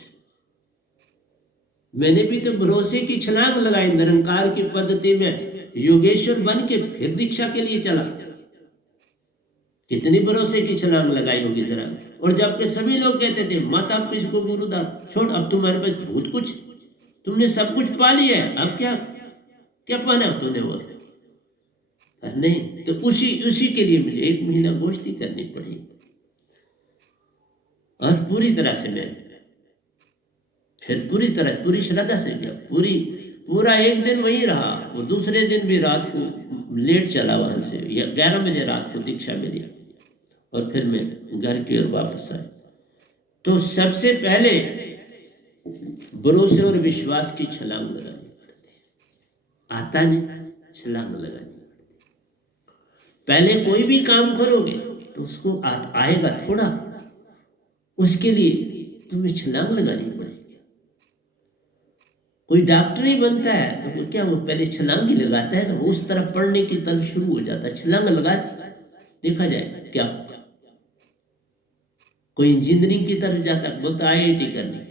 मैंने भी तो भरोसे की छलांग लगाई, निरंकार की पद्धति में योगेश्वर बन के फिर दीक्षा के लिए चला। कितनी भरोसे की छलांग लगाई होगी जरा। और जबकि सभी लोग कहते थे मत आप किसी को गुरुदास छोड़, अब तुम्हारे पास बहुत कुछ, तुमने सब कुछ पा लिया है, अब क्या क्या पाना तूने वो नहीं। तो उसी के लिए मुझे 1 महीना गोष्ठी करनी पड़ी, और पूरी तरह से मैं फिर पूरी श्रद्धा से गया। पूरा 1 दिन वहीं रहा। वो दूसरे दिन भी रात को लेट चला वहां से, 11 बजे रात को दीक्षा मिली, और फिर मैं घर की ओर वापस आया। तो सबसे पहले भरोसे और विश्वास की छलांग लगानी पड़ती है। आता नहीं, छलांग लगानी पड़ती। पहले कोई भी काम करोगे तो उसको आएगा थोड़ा, उसके लिए तुम्हें छलांग लगानी पड़ेगी। कोई डॉक्टर ही बनता है तो वो क्या, वो पहले छलांग ही लगाता है ना, वो उस तरफ पढ़ने की तरफ शुरू हो जाता है, छलांग लगा देखा जाए क्या। कोई इंजीनियरिंग की तरफ जाता है, बोलता IIT करने,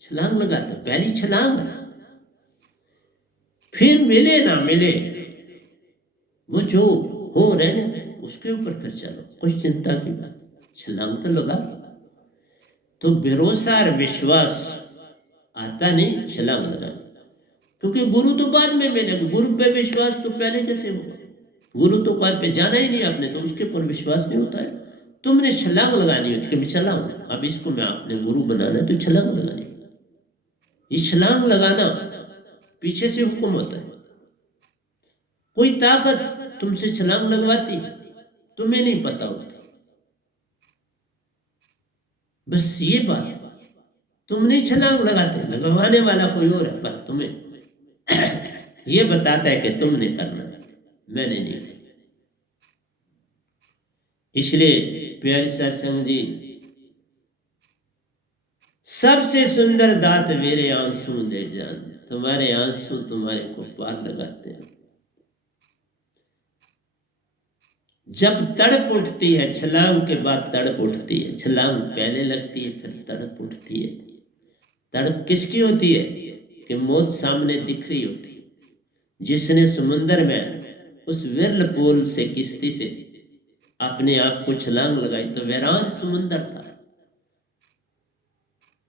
छलांग लगाता, पहली छलांग। फिर मिले ना मिले वो जो हो रहने दो, उसके ऊपर फिर चलो, कुछ चिंता की बात, छलांग तो लगा। तो भरोसा और विश्वास आता नहीं, छलांग लगानी। क्योंकि गुरु तो बाद में मिलेगा, गुरु पे विश्वास तो पहले कैसे होगा। गुरु तो काल पे जाना ही नहीं आपने, तो उसके ऊपर विश्वास नहीं होता है। तुमने छलांग लगानी होती कि मैं छलांग, अब इसको मैं अपने गुरु बनाना है तो छलांग लगानी। ये छलांग लगाना पीछे से हुक्म होता है। कोई ताकत तुमसे छलांग लगवाती, तुम्हें नहीं पता होता। बस ये बात, तुम नहीं छलांग लगाते, लगवाने वाला कोई और है, पर तुम्हें ये बताता है कि तुमने करना है, मैंने नहीं। इसलिए प्यारे सत्संग जी, सबसे सुंदर दात मेरे आंसू दे जान, तुम्हारे आंसू तुम्हारे को पार लगाते हैं। जब तड़प उठती है, छलांग के बाद तड़प उठती है, छलांग पहले लगती है फिर तड़प उठती है। तड़प किसकी होती है कि मौत सामने दिख रही होती है। जिसने समुंदर में उस विरल पोल से किश्ती से अपने आप को छलांग लगाई तो वीरान समुंदर था।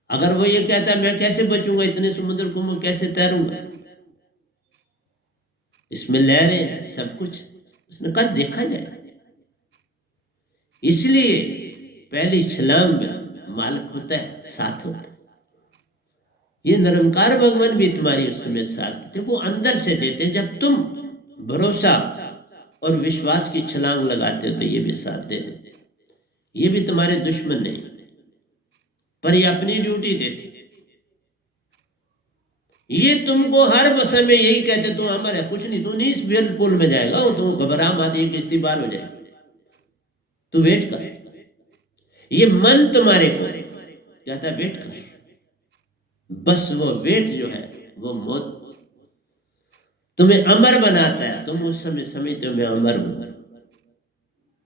अगर वो ये कहता है मैं कैसे बचूंगा इतने समुद्र को, मैं कैसे तैरूंगा, इसमें लहरें सब कुछ, उसने कहा देखा जाए। इसलिए पहली छलांग में मालिक होता है, साथ होता है। ये निरंकार भगवान भी तुम्हारी उस समय साथ देते, वो अंदर से देते। जब तुम भरोसा और विश्वास की छलांग लगाते हो तो ये भी साथ दे देते। ये भी तुम्हारे दुश्मन नहीं, पर ये अपनी ड्यूटी देते। ये तुमको हर समय यही कहते तू अमर है, कुछ नहीं, तू नहीं इस वेल पुल में जाएगा, वो तू घबरा मत, ये किश्ती पार हो जाएगी, तू वेट कर। ये मन तुम्हारे को कहता है वेट कर, बस वो वेट जो है वो मौत तुम्हें अमर बनाता है। तुम उस समय समझते हो मैं अमर हूं।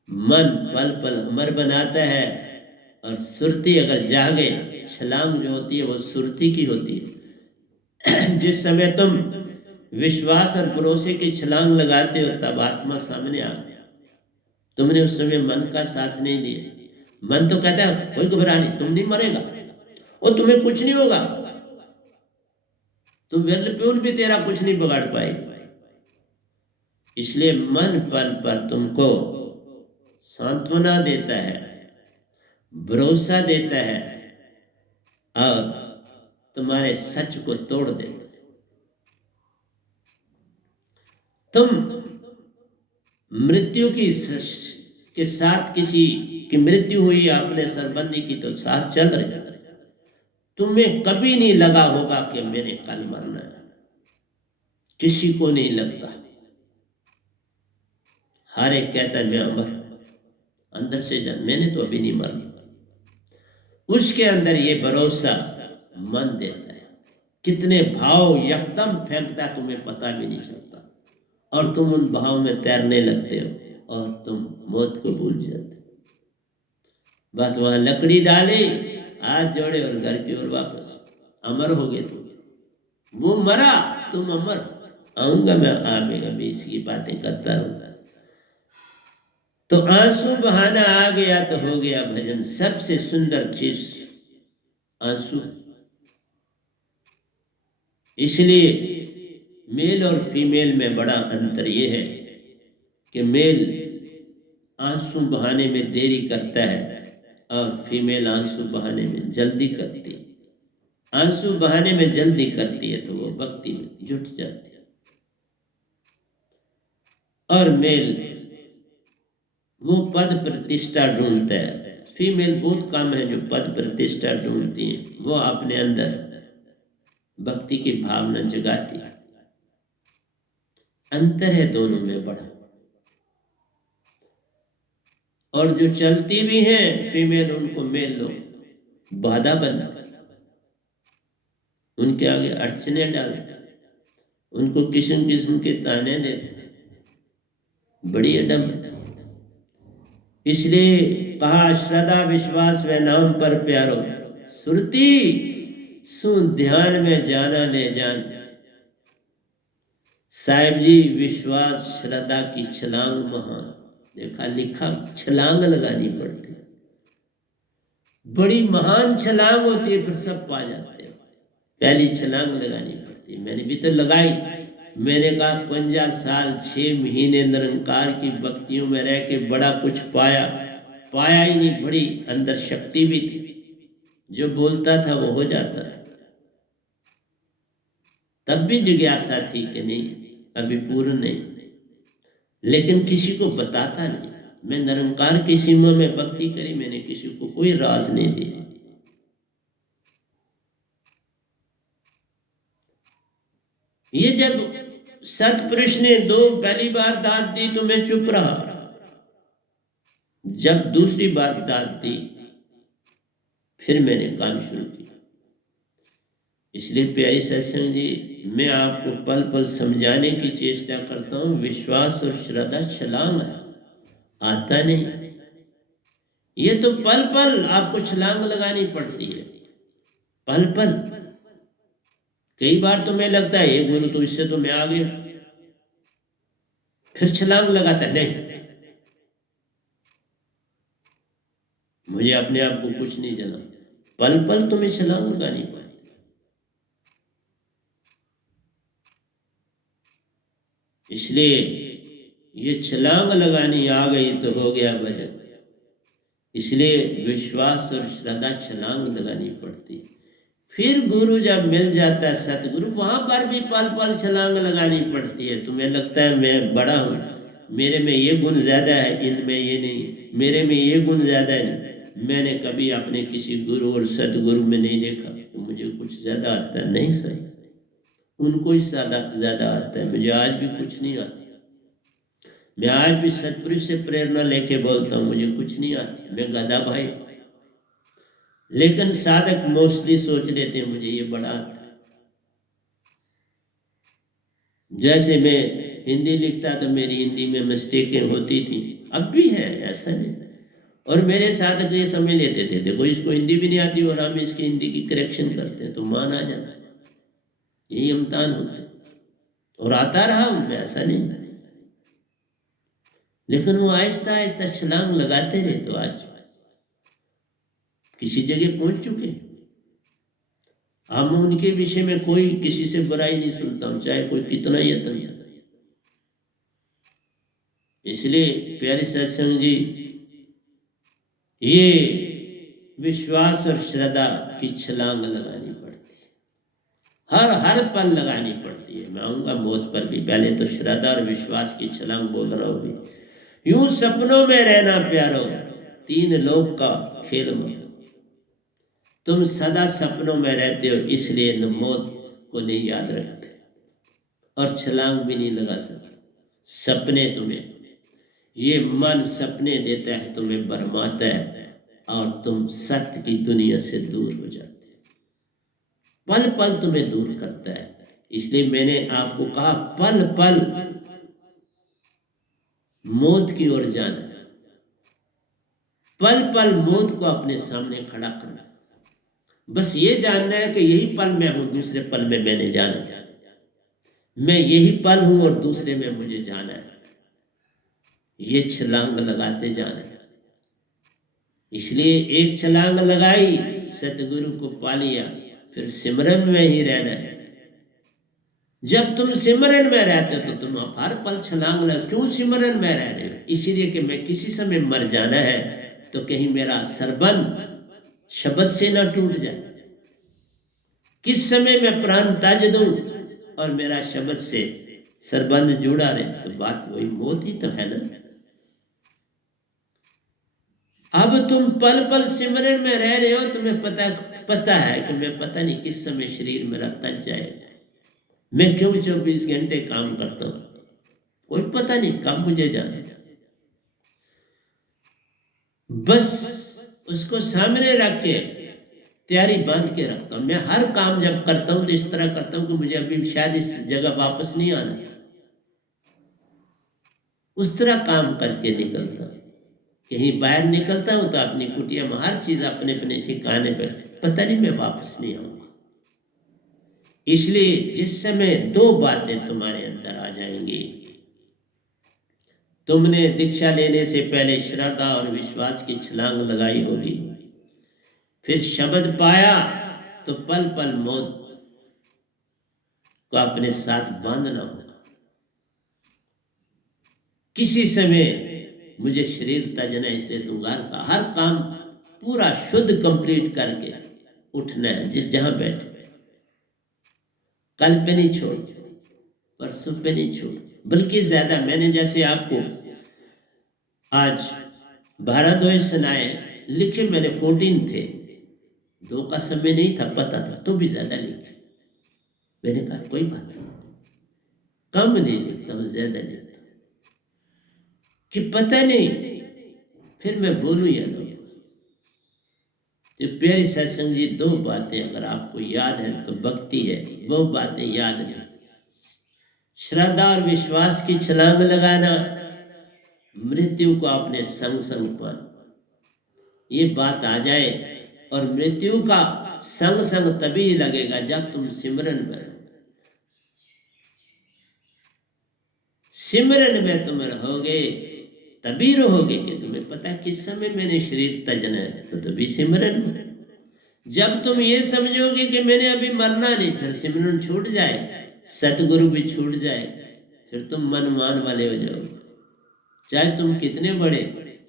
मन पल पल अमर बनाता है, और सुरती अगर जागे, छलांग जो होती है वो सुरती की होती है। जिस समय तुम विश्वास और भरोसे की छलांग लगाते हो तब आत्मा सामने आ गया। तुमने उस समय मन का साथ नहीं दिया। मन तो कहता है कोई घबरा नहीं, तुम नहीं मरेगा और तुम्हें कुछ नहीं होगा, तुम प्यून भी तेरा कुछ नहीं बिगाड़ पाएगी। इसलिए मन पल पर तुमको सांत्वना देता है, भरोसा देता है और तुम्हारे सच को तोड़ देता है। तुम मृत्यु के साथ, किसी की मृत्यु हुई, आपने सरबंदी की तो साथ चल रहे, तुम्हें कभी नहीं लगा होगा कि मैंने कल मरना है। किसी को नहीं लगता। हर एक कहता है मैं अमर, अंदर से जान मैंने तो अभी नहीं मरना। उसके अंदर ये भरोसा मन देता है। कितने भाव यकदम फेंकता तुम्हें पता भी नहीं चलता और तुम उन भाव में तैरने लगते हो और तुम मौत को भूल जाते। बस वहां लकड़ी डाली, हाथ जोड़े और घर की ओर वापस। अमर हो गए तुम। वो मरा, तुम अमर। आऊंगा मैं आगे, मैं इसकी बातें करता रहूंगा। तो आंसू बहाना आ गया तो हो गया भजन। सबसे सुंदर चीज आंसू। इसलिए मेल और फीमेल में बड़ा अंतर यह है कि मेल आंसू बहाने में देरी करता है और फीमेल आंसू बहाने में जल्दी करती है। आंसू बहाने में जल्दी करती है तो वो भक्ति में जुट जाती है। और मेल वो पद प्रतिष्ठा ढूंढता है। फीमेल बहुत कम है जो पद प्रतिष्ठा ढूंढती है, वो अपने अंदर भक्ति की भावना जगाती है। अंतर है दोनों में बड़ा। और जो चलती भी हैं फीमेल, उनको मेल लोग बाधा बनते, उनके आगे अड़चने डालते, उनको किस्म किस्म के ताने देते, बड़ी अडम। इसलिए कहा श्रद्धा विश्वास व नाम पर प्यारो, सुरती सु ध्यान में जाना ले जान। साहिब जी विश्वास श्रद्धा की छलांग महान। देखा लिखा, छलांग लगानी पड़ती है, बड़ी महान छलांग होती है, फिर सब पा जाते हैं। पहली छलांग लगानी पड़ती है। मैंने भी तो लगाई। मैंने कहा 50 साल 6 महीने निरंकार की भक्तियों में रह के बड़ा कुछ पाया, पाया ही नहीं। बड़ी अंदर शक्ति भी थी, जो बोलता था वो हो जाता था। तब भी जिज्ञासा थी कि नहीं अभी पूर्ण नहीं, लेकिन किसी को बताता नहीं। मैं निरंकार की सीमा में भक्ति करी, मैंने किसी को कोई राज नहीं दी। ये जब सतपुरुष ने पहली बार दात दी तो मैं चुप रहा। जब दूसरी बार दात दी फिर मैंने काम शुरू किया। इसलिए प्यारी सत्संग जी, मैं आपको पल पल समझाने की चेष्टा करता हूं। विश्वास और श्रद्धा छलांग है, आता नहीं। ये तो पल पल आपको छलांग लगानी पड़ती है, पल पल। कई बार तो मैं लगता है ये गुरु तो इससे तो मैं आ गया, फिर छलांग लगाता है नहीं, मुझे अपने आप को कुछ नहीं जाना। पल पल तुम्हें छलांग लगानी पड़ती। इसलिए ये छलांग लगानी आ गई तो हो गया भजन। इसलिए विश्वास और श्रद्धा छलांग लगानी पड़ती। फिर गुरु जब मिल जाता है सतगुरु, वहां पर भी पल पल छलांग लगानी पड़ती है। तुम्हें लगता है मैं बड़ा हूं, मेरे में ये गुण ज्यादा है, इनमें ये नहीं, मेरे में ये गुण ज्यादा है। मैंने कभी अपने किसी गुरु और सदगुरु में नहीं देखा तो मुझे कुछ ज्यादा आता है, नहीं सही, उनको ही ज्यादा आता है, मुझे आज भी कुछ नहीं आता। मैं आज भी सतपुरुष से प्रेरणा लेके बोलता हूँ, मुझे कुछ नहीं आता, मैं गधा भाई। लेकिन साधक मोस्टली सोच लेते हैं मुझे ये बड़ा आता है। जैसे मैं हिंदी लिखता तो मेरी हिंदी में मिस्टेकें होती थी, अब भी है, ऐसा नहीं। और मेरे साथ ये समय लेते थे, देखो इसको हिंदी भी नहीं आती और हम इसकी हिंदी की करेक्शन करते हैं तो मान आ जाता है। यही इम्तिहान होते और आता रहा उनमें, ऐसा नहीं। लेकिन वो आहिस्ता आहिस्ता छलांग लगाते रहे तो आज किसी जगह पहुंच चुके। अब मैं उनके विषय में कोई किसी से बुराई नहीं सुनता हूं, चाहे कोई कितना यत्न करे। इसलिए प्यारे सत्संग जी, ये विश्वास और श्रद्धा की छलांग लगानी पड़ती है, हर पल लगानी पड़ती है। मैं आऊंगा मौत पर भी, पहले तो श्रद्धा और विश्वास की छलांग बोल रहा हूं भी। यूं सपनों में रहना प्यारो, तीन लोक का खेल में। तुम सदा सपनों में रहते हो, इसलिए न मौत को नहीं याद रखते और छलांग भी नहीं लगा सकते। सपने तुम्हें, ये मन सपने देता है, तुम्हें भरमाता है और तुम सत्य की दुनिया से दूर हो जाते हो। पल पल तुम्हें दूर करता है। इसलिए मैंने आपको कहा पल पल मौत की ओर जाना, पल पल मौत को अपने सामने खड़ा करना। बस ये जानना है कि यही पल मैं हूं, दूसरे पल में मैंने जाना, मैं यही पल हूं और दूसरे में मुझे जाना है। ये छलांग लगाते जाना है। इसलिए एक छलांग लगाई, सतगुरु को पा लिया, फिर सिमरन में ही रहना है। जब तुम सिमरन में रहते हो तो तुम हर पल छलांग लगा। क्यों सिमरन में रह रहे हो? इसीलिए कि मैं किसी समय मर जाना है तो कहीं मेरा सरबंध शब्द से ना टूट जाए। किस समय मैं प्राण त्याज दूं और मेरा शब्द से सरबंध जुड़ा रहे, तो बात वही मौत ही तो है ना। अब तुम पल पल सिमरन में रह रहे हो, तुम्हें पता है कि मैं पता नहीं किस समय शरीर मेरा तज जाएगा। मैं क्यों 24 घंटे काम करता हूं, कोई पता नहीं कब मुझे जाना। बस उसको सामने रख के तैयारी बांध के रखता हूं। मैं हर काम जब करता हूं तो इस तरह करता हूं कि मुझे अभी शायद इस जगह वापस नहीं आना, उस तरह काम करके निकलता हूं। कहीं बाहर निकलता हूं तो अपनी कुटिया में हर चीज अपने अपने ठिकाने पर, पता नहीं मैं वापस नहीं आऊंगा। इसलिए जिस समय दो बातें तुम्हारे अंदर आ जाएंगी, तुमने दीक्षा लेने से पहले श्रद्धा और विश्वास की छलांग लगाई होगी, फिर शब्द पाया तो पल पल मौत को अपने साथ बांधना होगा। किसी समय मुझे शरीर तजना, इसलिए दूंगा का हर काम पूरा शुद्ध कंप्लीट करके उठना है। जिस जहां बैठे, कल पे नहीं छोड़, परसों पे नहीं छोड़, बल्कि ज्यादा। मैंने जैसे आपको आज 12 सुनाए लिखे, मैंने 14 थे, 2 का समय नहीं था, पता था तो भी ज्यादा लिखे। मैंने कहा कोई बात नहीं, कम नहीं लिखता हूं, ज्यादा लिखता कि पता नहीं फिर मैं बोलूं या ना। तो प्यारी सत्संग जी, 2 बातें अगर आपको याद है तो भक्ति है, वो बातें याद नहीं। श्रद्धा और विश्वास की छलांग लगाना, मृत्यु को अपने संग संग पाना, ये बात आ जाए। और मृत्यु का संग संग तभी लगेगा जब तुम सिमरन में रहो। सिमरन में तुम रहोगे तभी रहोगे कि तुम्हें पता किस समय मैंने शरीर तजना है, तो तभी सिमरन में। जब तुम ये समझोगे कि मैंने अभी मरना नहीं, फिर सिमरन छूट जाए, सतगुरु भी छूट जाए, फिर तुम मनमान वाले हो जाओगे। चाहे तुम कितने बड़े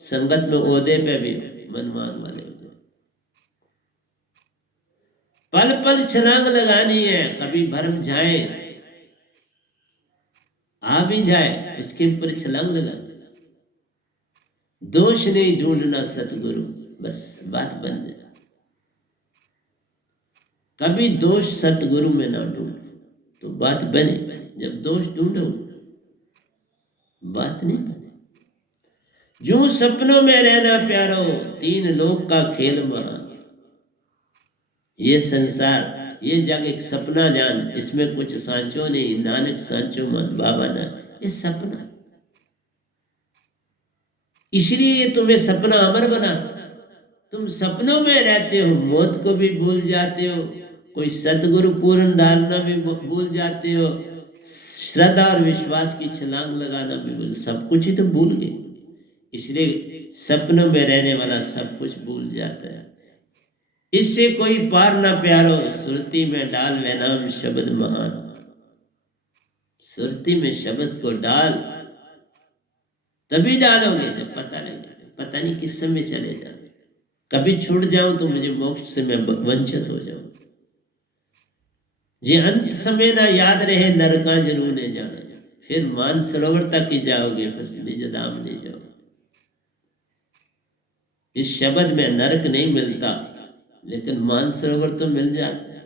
संगत में ओहदे पे भी मनमान वाले हो जाओ। पल पल छलांग लगानी है, कभी भरम जाए आ भी जाए उसके ऊपर छलांग लगानी। दोष नहीं ढूंढना सतगुरु, बस बात बन जाए। कभी दोष सतगुरु में ना ढूंढ तो बात बने, जब दोष ढूंढो बात नहीं बने। जो सपनों में रहना प्यारो, 3 लोक का खेल महा। ये संसार, ये जग एक सपना जान, इसमें कुछ सांचो नहीं, नानक सांचो मन बाबा ना। ये सपना, इसलिए ये तुम्हें सपना अमर बनाता। तुम सपनों में रहते हो, मौत को भी भूल जाते हो, कोई सतगुरु पूर्ण धारणा भी भूल जाते हो, श्रद्धा और विश्वास की छलांग लगाना भी भूल, सब कुछ ही तो भूल गए। इसलिए सपनों में रहने वाला सब कुछ भूल जाता है। इससे कोई पार ना प्यारो, सुरती में डाल वे नाम शब्द महान। सुरती में शब्द को डाल, तभी डालोगे जब पता लगे, पता नहीं किस समय चले जाओ, कभी छूट जाऊं तो मुझे मोक्ष से मैं वंचित हो जाऊं। जे अंत समय ना याद रहे, नरका जरूर ने जाना, फिर मान सरोवर तक ही जाओगे, फिर निज धाम नहीं जाओगे। इस शब्द में नरक नहीं मिलता, लेकिन मान सरोवर तो मिल जाता है।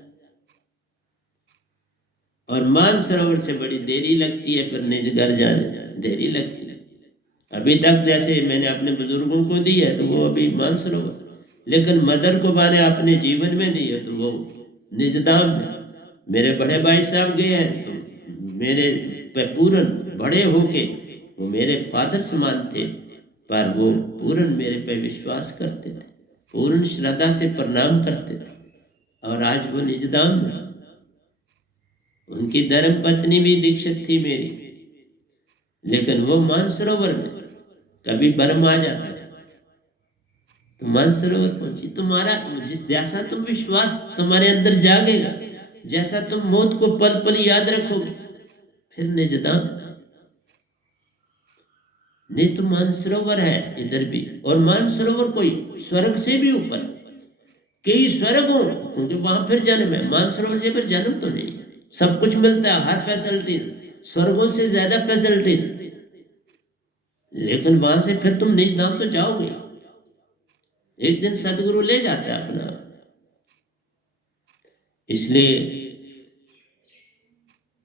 और मान सरोवर से बड़ी देरी लगती है, फिर निज घर जाने देरी लगती है। अभी तक जैसे मैंने अपने बुजुर्गों को दी है तो वो अभी मान सरोवर, लेकिन मदर को मैंने अपने जीवन में दी है तो वो निज धाम है। मेरे बड़े भाई साहब गए हैं तो मेरे पे पूर्ण बड़े होके वो मेरे फादर समान थे, पर वो पूर्ण मेरे पे विश्वास करते थे, पूर्ण श्रद्धा से प्रणाम करते थे, और आज वो निज धाम में। उनकी धर्म पत्नी भी दीक्षित थी मेरी, लेकिन वो मानसरोवर में कभी बर्म आ जाता है तो मानसरोवर पहुंची। तुम्हारा जैसा तुम विश्वास तुम्हारे अंदर जागेगा, जैसा तुम मौत को पल पल याद रखोगे, फिर निज धाम। नहीं तो मानसरोवर है इधर भी, और मानसरोवर कोई स्वर्ग से भी ऊपर, कई स्वर्ग हो, क्योंकि वहां फिर जन्म है। मानसरोवर से फिर जन्म तो नहीं, सब कुछ मिलता है, हर फैसिलिटीज, स्वर्गों से ज्यादा फैसिलिटीज, लेकिन वहां से फिर तुम निज धाम तो जाओगे। एक दिन सदगुरु ले जाता है अपना। इसलिए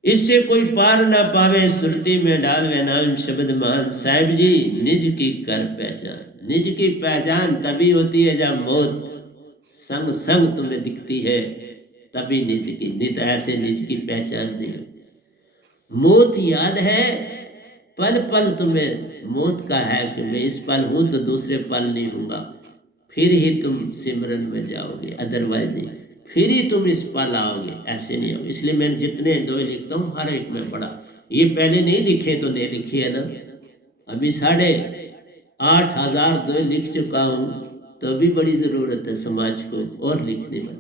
इससे कोई पार ना पावे, सुरती में डालवे नाम शब्द महान। साहिब जी, निज की कर पहचान। निज की पहचान तभी होती है जब मौत संग संग तुम्हें दिखती है, तभी निज की, नहीं तो ऐसे निज की पहचान नहीं होती। मौत याद है, पल पल तुम्हें मौत का है कि मैं इस पल हूं तो दूसरे पल नहीं हूंगा, फिर ही तुम सिमरन में जाओगे, अदरवाइज नहीं। फिर ही तुम इस पल आओगे, ऐसे नहीं होगे। इसलिए मैं जितने दोहे लिखता हूँ हर एक में पढ़ा, ये पहले नहीं लिखे तो नहीं लिखे है ना, अभी 8,500 दोहे लिख चुका हूँ, तो भी बड़ी जरूरत है समाज को और लिखने में।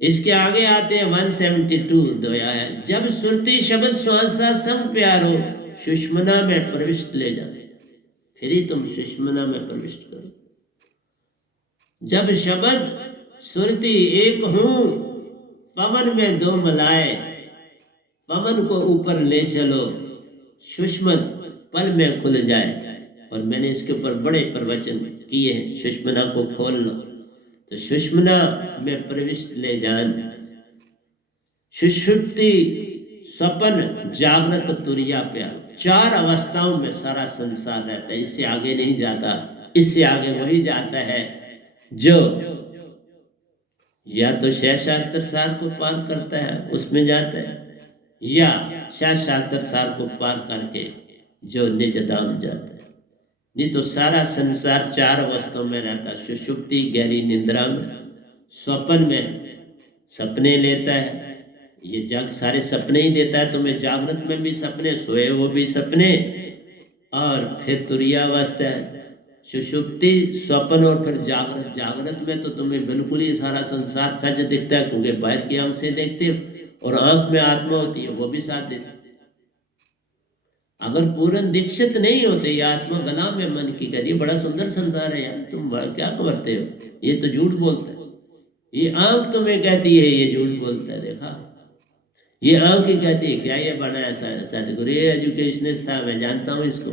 इसके आगे आते हैं 172 दोया है। जब सुरती शब्द श्वासा संग प्यारो, सुषमना में प्रविष्ट ले जाए, फिर ही तुम सुषमना में प्रविष्ट करो। जब शब्द सुरती एक हूं, पवन में दो मलाए, पवन को ऊपर ले चलो, सुषमन पल में खुल जाए। और मैंने इसके ऊपर बड़े प्रवचन किए हैं, सुषमना को खोलना, तो सुषमना में प्रविष्ट ले जान। सुषुप्ति, स्वप्न, जागृत, तुरिया, प्यार, 4 अवस्थाओं में सारा संसार रहता है, इससे आगे नहीं जाता। इससे आगे वही जाता है जो या तो शास्त्र सार को पार करता है, उसमें जाता है, या शास्त्र सार को पार करके जो निज धाम जाता है। नहीं तो सारा संसार 4 अवस्थाओं में रहता है। सुषुप्ति गहरी निंद्रा में, स्वप्न में सपने लेता है, ये जग सारे सपने ही देता है तुम्हें, जागृत में भी सपने, सोए वो भी सपने, और फिर तुरियावस्था है, सुषुप्ति, स्वप्न और फिर जागृत। जागृत में तो तुम्हें बिल्कुल ही सारा संसार सच दिखता है, क्योंकि बाहर की आंख से देखते हो, और आंख में आत्मा होती है, वो भी साथ देती है। अगर पूर्ण दीक्षित नहीं होते, ये आत्मा गला में मन की कहती है बड़ा सुंदर संसार है यार, तुम क्या करते हो, ये तो झूठ बोलता है। ये आंख तुम्हें कहती है ये झूठ बोलता है, देखा, ये आंख ही कहती है क्या ये बना ऐसा सदगुरु, ये एजुकेशनिस्ट था, मैं जानता हूं इसको।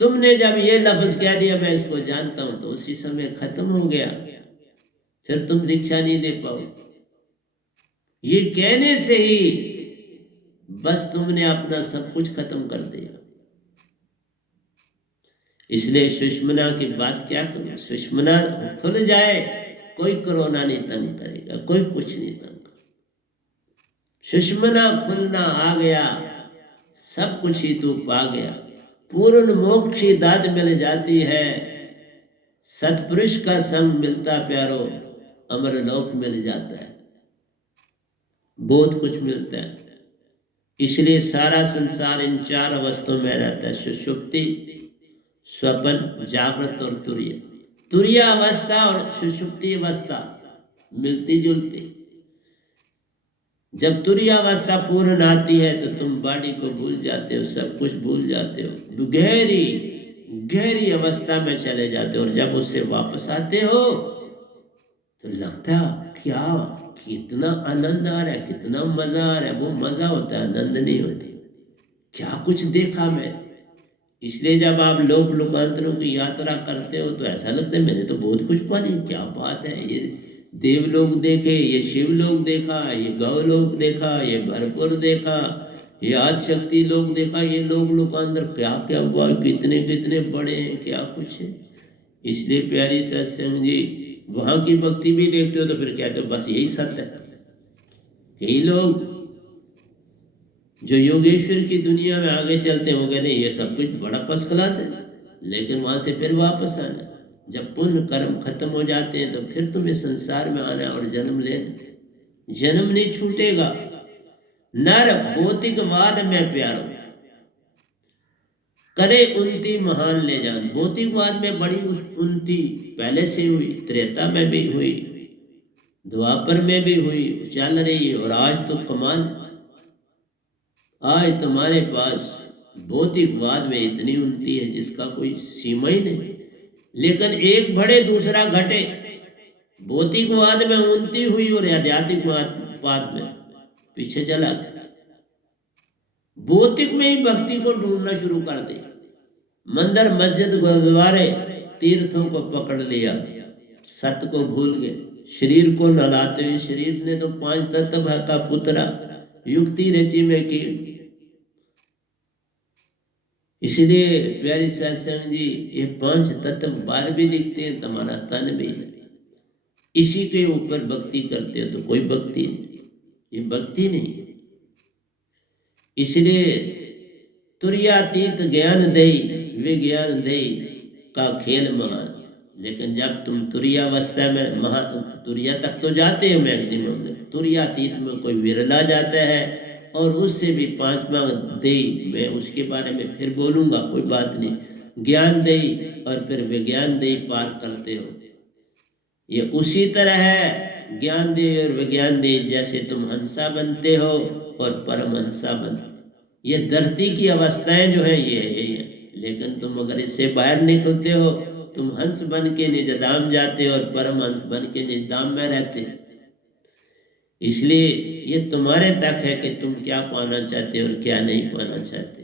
तुमने जब ये लफ्ज कह दिया मैं इसको जानता हूं, तो उसी समय खत्म हो गया, फिर तुम दीक्षा नहीं ले पाओ। ये कहने से ही बस तुमने अपना सब कुछ खत्म कर दिया। इसलिए सुषमना की बात क्या करूं, सुषमना खुल जाए, कोई कोरोना नहीं तंग करेगा, कोई कुछ नहीं तंग। सुषमना खुलना आ गया सब कुछ ही तू पा गया। पूर्ण मोक्ष की दाद मिल जाती है, सतपुरुष का संग मिलता प्यारो, अमरलोक मिल जाता है, बहुत कुछ मिलता है। इसलिए सारा संसार इन चार अवस्थाओं में रहता है, सुषुप्ति, स्वप्न, जागृत और तुरीय। तुरीय अवस्था और सुषुप्ति अवस्था मिलती जुलती। जब तुरीय अवस्था पूर्ण आती है तो तुम बॉडी को भूल जाते हो, सब कुछ भूल जाते हो, गहरी गहरी अवस्था में चले जाते हो। और जब उससे वापस आते हो तो लगता क्या, कितना आनंद आ रहा है, कितना मजा आ रहा है। वो मजा होता है, आनंद नहीं होती। क्या कुछ देखा मैं। इसलिए जब आप लोक लोकांतरों की यात्रा करते हो तो ऐसा लगता है मैंने तो बहुत कुछ पा लिया, क्या बात है। ये देवलोक देखे, ये शिवलोक देखा, ये गौलोक देखा, ये भरपुर देखा, ये आदिशक्ति लोक देखा, ये लोक लोकांतर क्या क्या हुआ, कितने कितने बड़े हैं, क्या कुछ है। इसलिए प्यारी सत्संग जी, वहां की भक्ति भी देखते हो तो फिर कहते हो बस यही सत्य है। कई लोग जो योगेश्वर की दुनिया में आगे चलते हैं वो कहते हैं ये सब कुछ बड़ा फर्स्ट क्लास है, लेकिन वहां से फिर वापस आना। जब पुण्य कर्म खत्म हो जाते हैं तो फिर तुम्हें संसार में आना और जन्म लेना, जन्म नहीं छूटेगा। नर भौतिकवाद में प्यारो करे उन्नति महान ले जान। भौतिकवाद में बड़ी उन्नति पहले से हुई, त्रेता में भी हुई, द्वापर में भी हुई, चल रही है। और आज तो कमाल, आज तुम्हारे पास भौतिकवाद में इतनी उन्नति है जिसका कोई सीमा ही नहीं। लेकिन एक बढ़े दूसरा घटे। भौतिकवाद में उन्नति हुई और आध्यात्मिकवाद में पीछे चला गया। भौतिक में ही भक्ति को ढूंढना शुरू कर दिया। मंदिर, मस्जिद, गुरुद्वारे, तीर्थों को पकड़ लिया, सत्य को भूल गए। शरीर को नहलाते हुए, शरीर ने तो 5 तत्व का पुत्रा युक्ति रची में की। इसलिए प्यारी सत्संग जी, ये 5 तत्व बाहर भी दिखते हैं, तुम्हारा तन भी है। इसी के ऊपर भक्ति करते हो तो कोई भक्ति नहीं, ये भक्ति नहीं। इसलिए तुर्यातीत ज्ञान दई विज्ञान दई का खेल महान। लेकिन जब तुम तुर्यावस्था में, तुर्या तक तो जाते हो मैक्सिमम, तुर्यातीत में कोई विरला जाता है। और उससे भी 5वां देई, मैं उसके बारे में फिर बोलूंगा, कोई बात नहीं। ज्ञान देई और फिर विज्ञान देई पार करते हो। ये उसी तरह है, ज्ञान देई और विज्ञान देई, जैसे तुम हंसा बनते हो और परमहंसा बनते। ये धरती की अवस्थाएं जो है ये है। लेकिन तुम अगर इससे बाहर निकलते हो, तुम हंस बन के निजधाम जाते हो और परमहंस बन के निजधाम में रहते। इसलिए ये तुम्हारे तक है कि तुम क्या पाना चाहते हो और क्या नहीं पाना चाहते।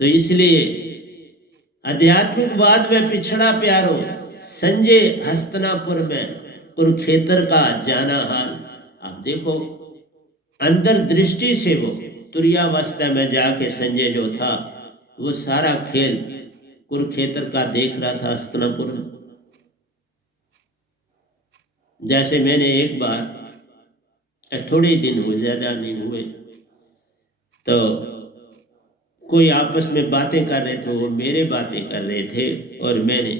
तो इसलिए आध्यात्मिकवाद में पिछड़ा प्यारो, संजय हस्तिनापुर में कुरुक्षेत्र का जाना हाल। आप देखो अंदर दृष्टि से वो तुर्यावस्था में जाके संजय जो था वो सारा खेल कुरुक्षेत्र का देख रहा था हस्तिनापुर में। जैसे मैंने एक बार, थोड़े दिन हुए, ज्यादा नहीं हुए, तो कोई आपस में बातें कर रहे थे, वो मेरे बातें कर रहे थे और मैंने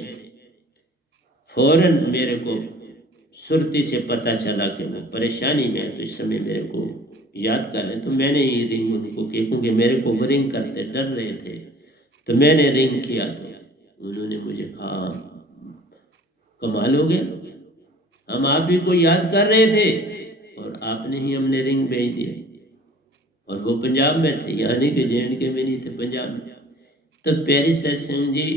फौरन, मेरे को सुरती से पता चला कि वो परेशानी में है, तो इस समय मेरे को याद कर रहे। तो मैंने ही रिंग उनको की, क्योंकि मेरे को वो रिंग करते डर रहे थे, तो मैंने रिंग किया। तो उन्होंने मुझे कहा कमाल हो गया, हम आप ही को याद कर रहे थे और आपने ही हमने रिंग भेज दिया। और वो पंजाब में थे, यानी कि JNK में नहीं थे, पंजाब में। तो प्यारी सत्संग जी,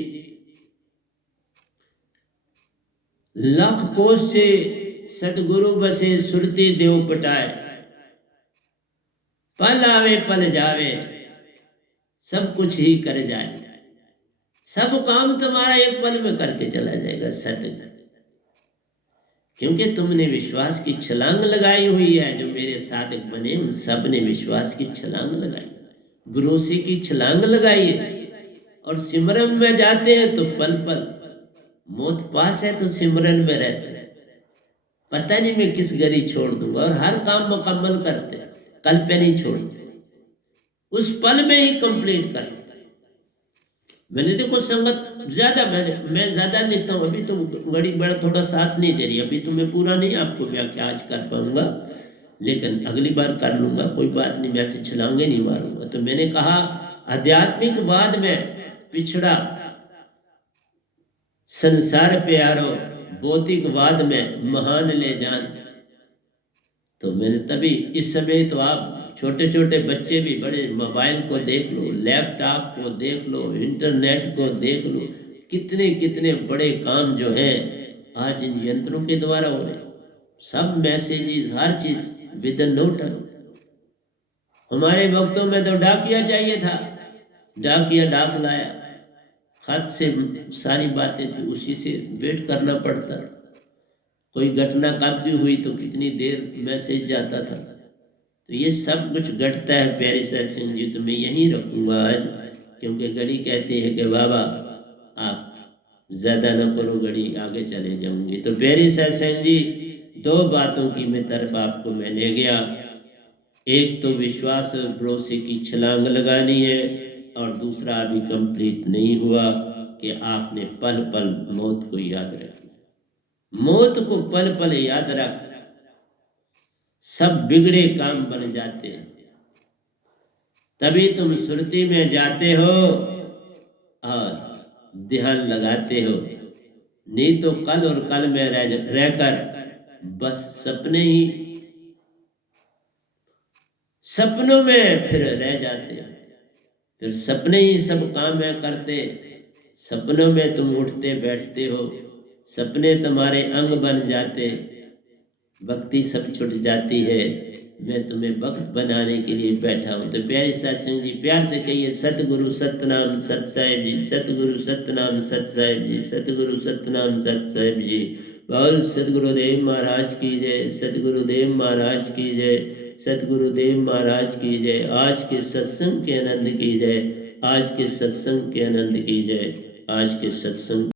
लाख कोश से सतगुरु बसे सुरती देव पटाए, पल आवे पल जावे सब कुछ ही कर जाए। सब काम तुम्हारा एक पल में करके चला जाएगा सत, क्योंकि तुमने विश्वास की छलांग लगाई हुई है। जो मेरे साथ बने उन सब ने विश्वास की छलांग लगाई, भरोसे की छलांग लगाई है। और सिमरन में जाते हैं तो पल पल, मौत पास है तो सिमरन में रहते हैं, पता नहीं मैं किस घड़ी छोड़ दूंगा। और हर काम मुकम्मल करते हैं, कल पे नहीं छोड़ते। उस पल में ही कंप्लीट कर। मैंने देखो संगत ज्यादा मैं ज्यादा लिखता हूँ, अभी तो घड़ी बड़ा थोड़ा साथ नहीं दे रही, अभी तो मैं पूरा नहीं आपको व्याख्या आज कर पाऊंगा, लेकिन अगली बार कर लूंगा, कोई बात नहीं, मैं ऐसे छलांगे नहीं मारूंगा। तो मैंने कहा आध्यात्मिकवाद में पिछड़ा संसार प्यारो, भौतिकवाद में महान ले जान। तो मैंने तभी इस समय तो आप छोटे छोटे बच्चे भी बड़े मोबाइल को देख लो, लैपटॉप को देख लो, इंटरनेट को देख लो, कितने कितने बड़े काम जो है आज इन यंत्रों के द्वारा हो रहे। सब मैसेजेस, हर चीज विद इन नो टाइम। हमारे वक्तों में तो डाकिया चाहिए था, डाकिया डाक लाया, खत से सारी बातें थी, उसी से वेट करना पड़ता। कोई घटना कब की हुई तो कितनी देर मैसेज जाता था। तो ये सब कुछ घटता है प्यारे सत्संग जी। तो मैं यहीं रखूंगा आज, क्योंकि घड़ी कहती है कि बाबा आप ज्यादा न करो, घड़ी आगे चले जाऊंगी। तो प्यारे सत्संग जी, दो बातों की मैं तरफ आपको मैं ले गया। एक तो विश्वास और भरोसे की छलांग लगानी है, और दूसरा अभी कंप्लीट नहीं हुआ कि आपने पल पल मौत को याद रखना। मौत को पल पल याद रख, सब बिगड़े काम बन जाते हैं। तभी तुम सुरती में जाते हो और ध्यान लगाते हो, नहीं तो कल और कल में रहकर बस सपनों में फिर रह जाते हो। फिर सपने ही सब काम है करते, सपनों में तुम उठते बैठते हो, सपने तुम्हारे अंग बन जाते, भक्ति सब छुट जाती है। मैं तुम्हें वक्त बनाने के लिए बैठा हूं। तो प्यारे सत्संग जी, प्यार से कहिए सतगुरु सतनाम सत साहिब जी, सतगुरु सतनाम सत साहिब जी, सतगुरु सतनाम सत साहिब जी। बोल सतगुरुदेव महाराज की जय, सतगुरुदेव महाराज की जय, सतगुरुदेव महाराज की जय। आज के सत्संग के आनंद की जय, आज के सत्संग के आनंद की जय, आज के सत्संग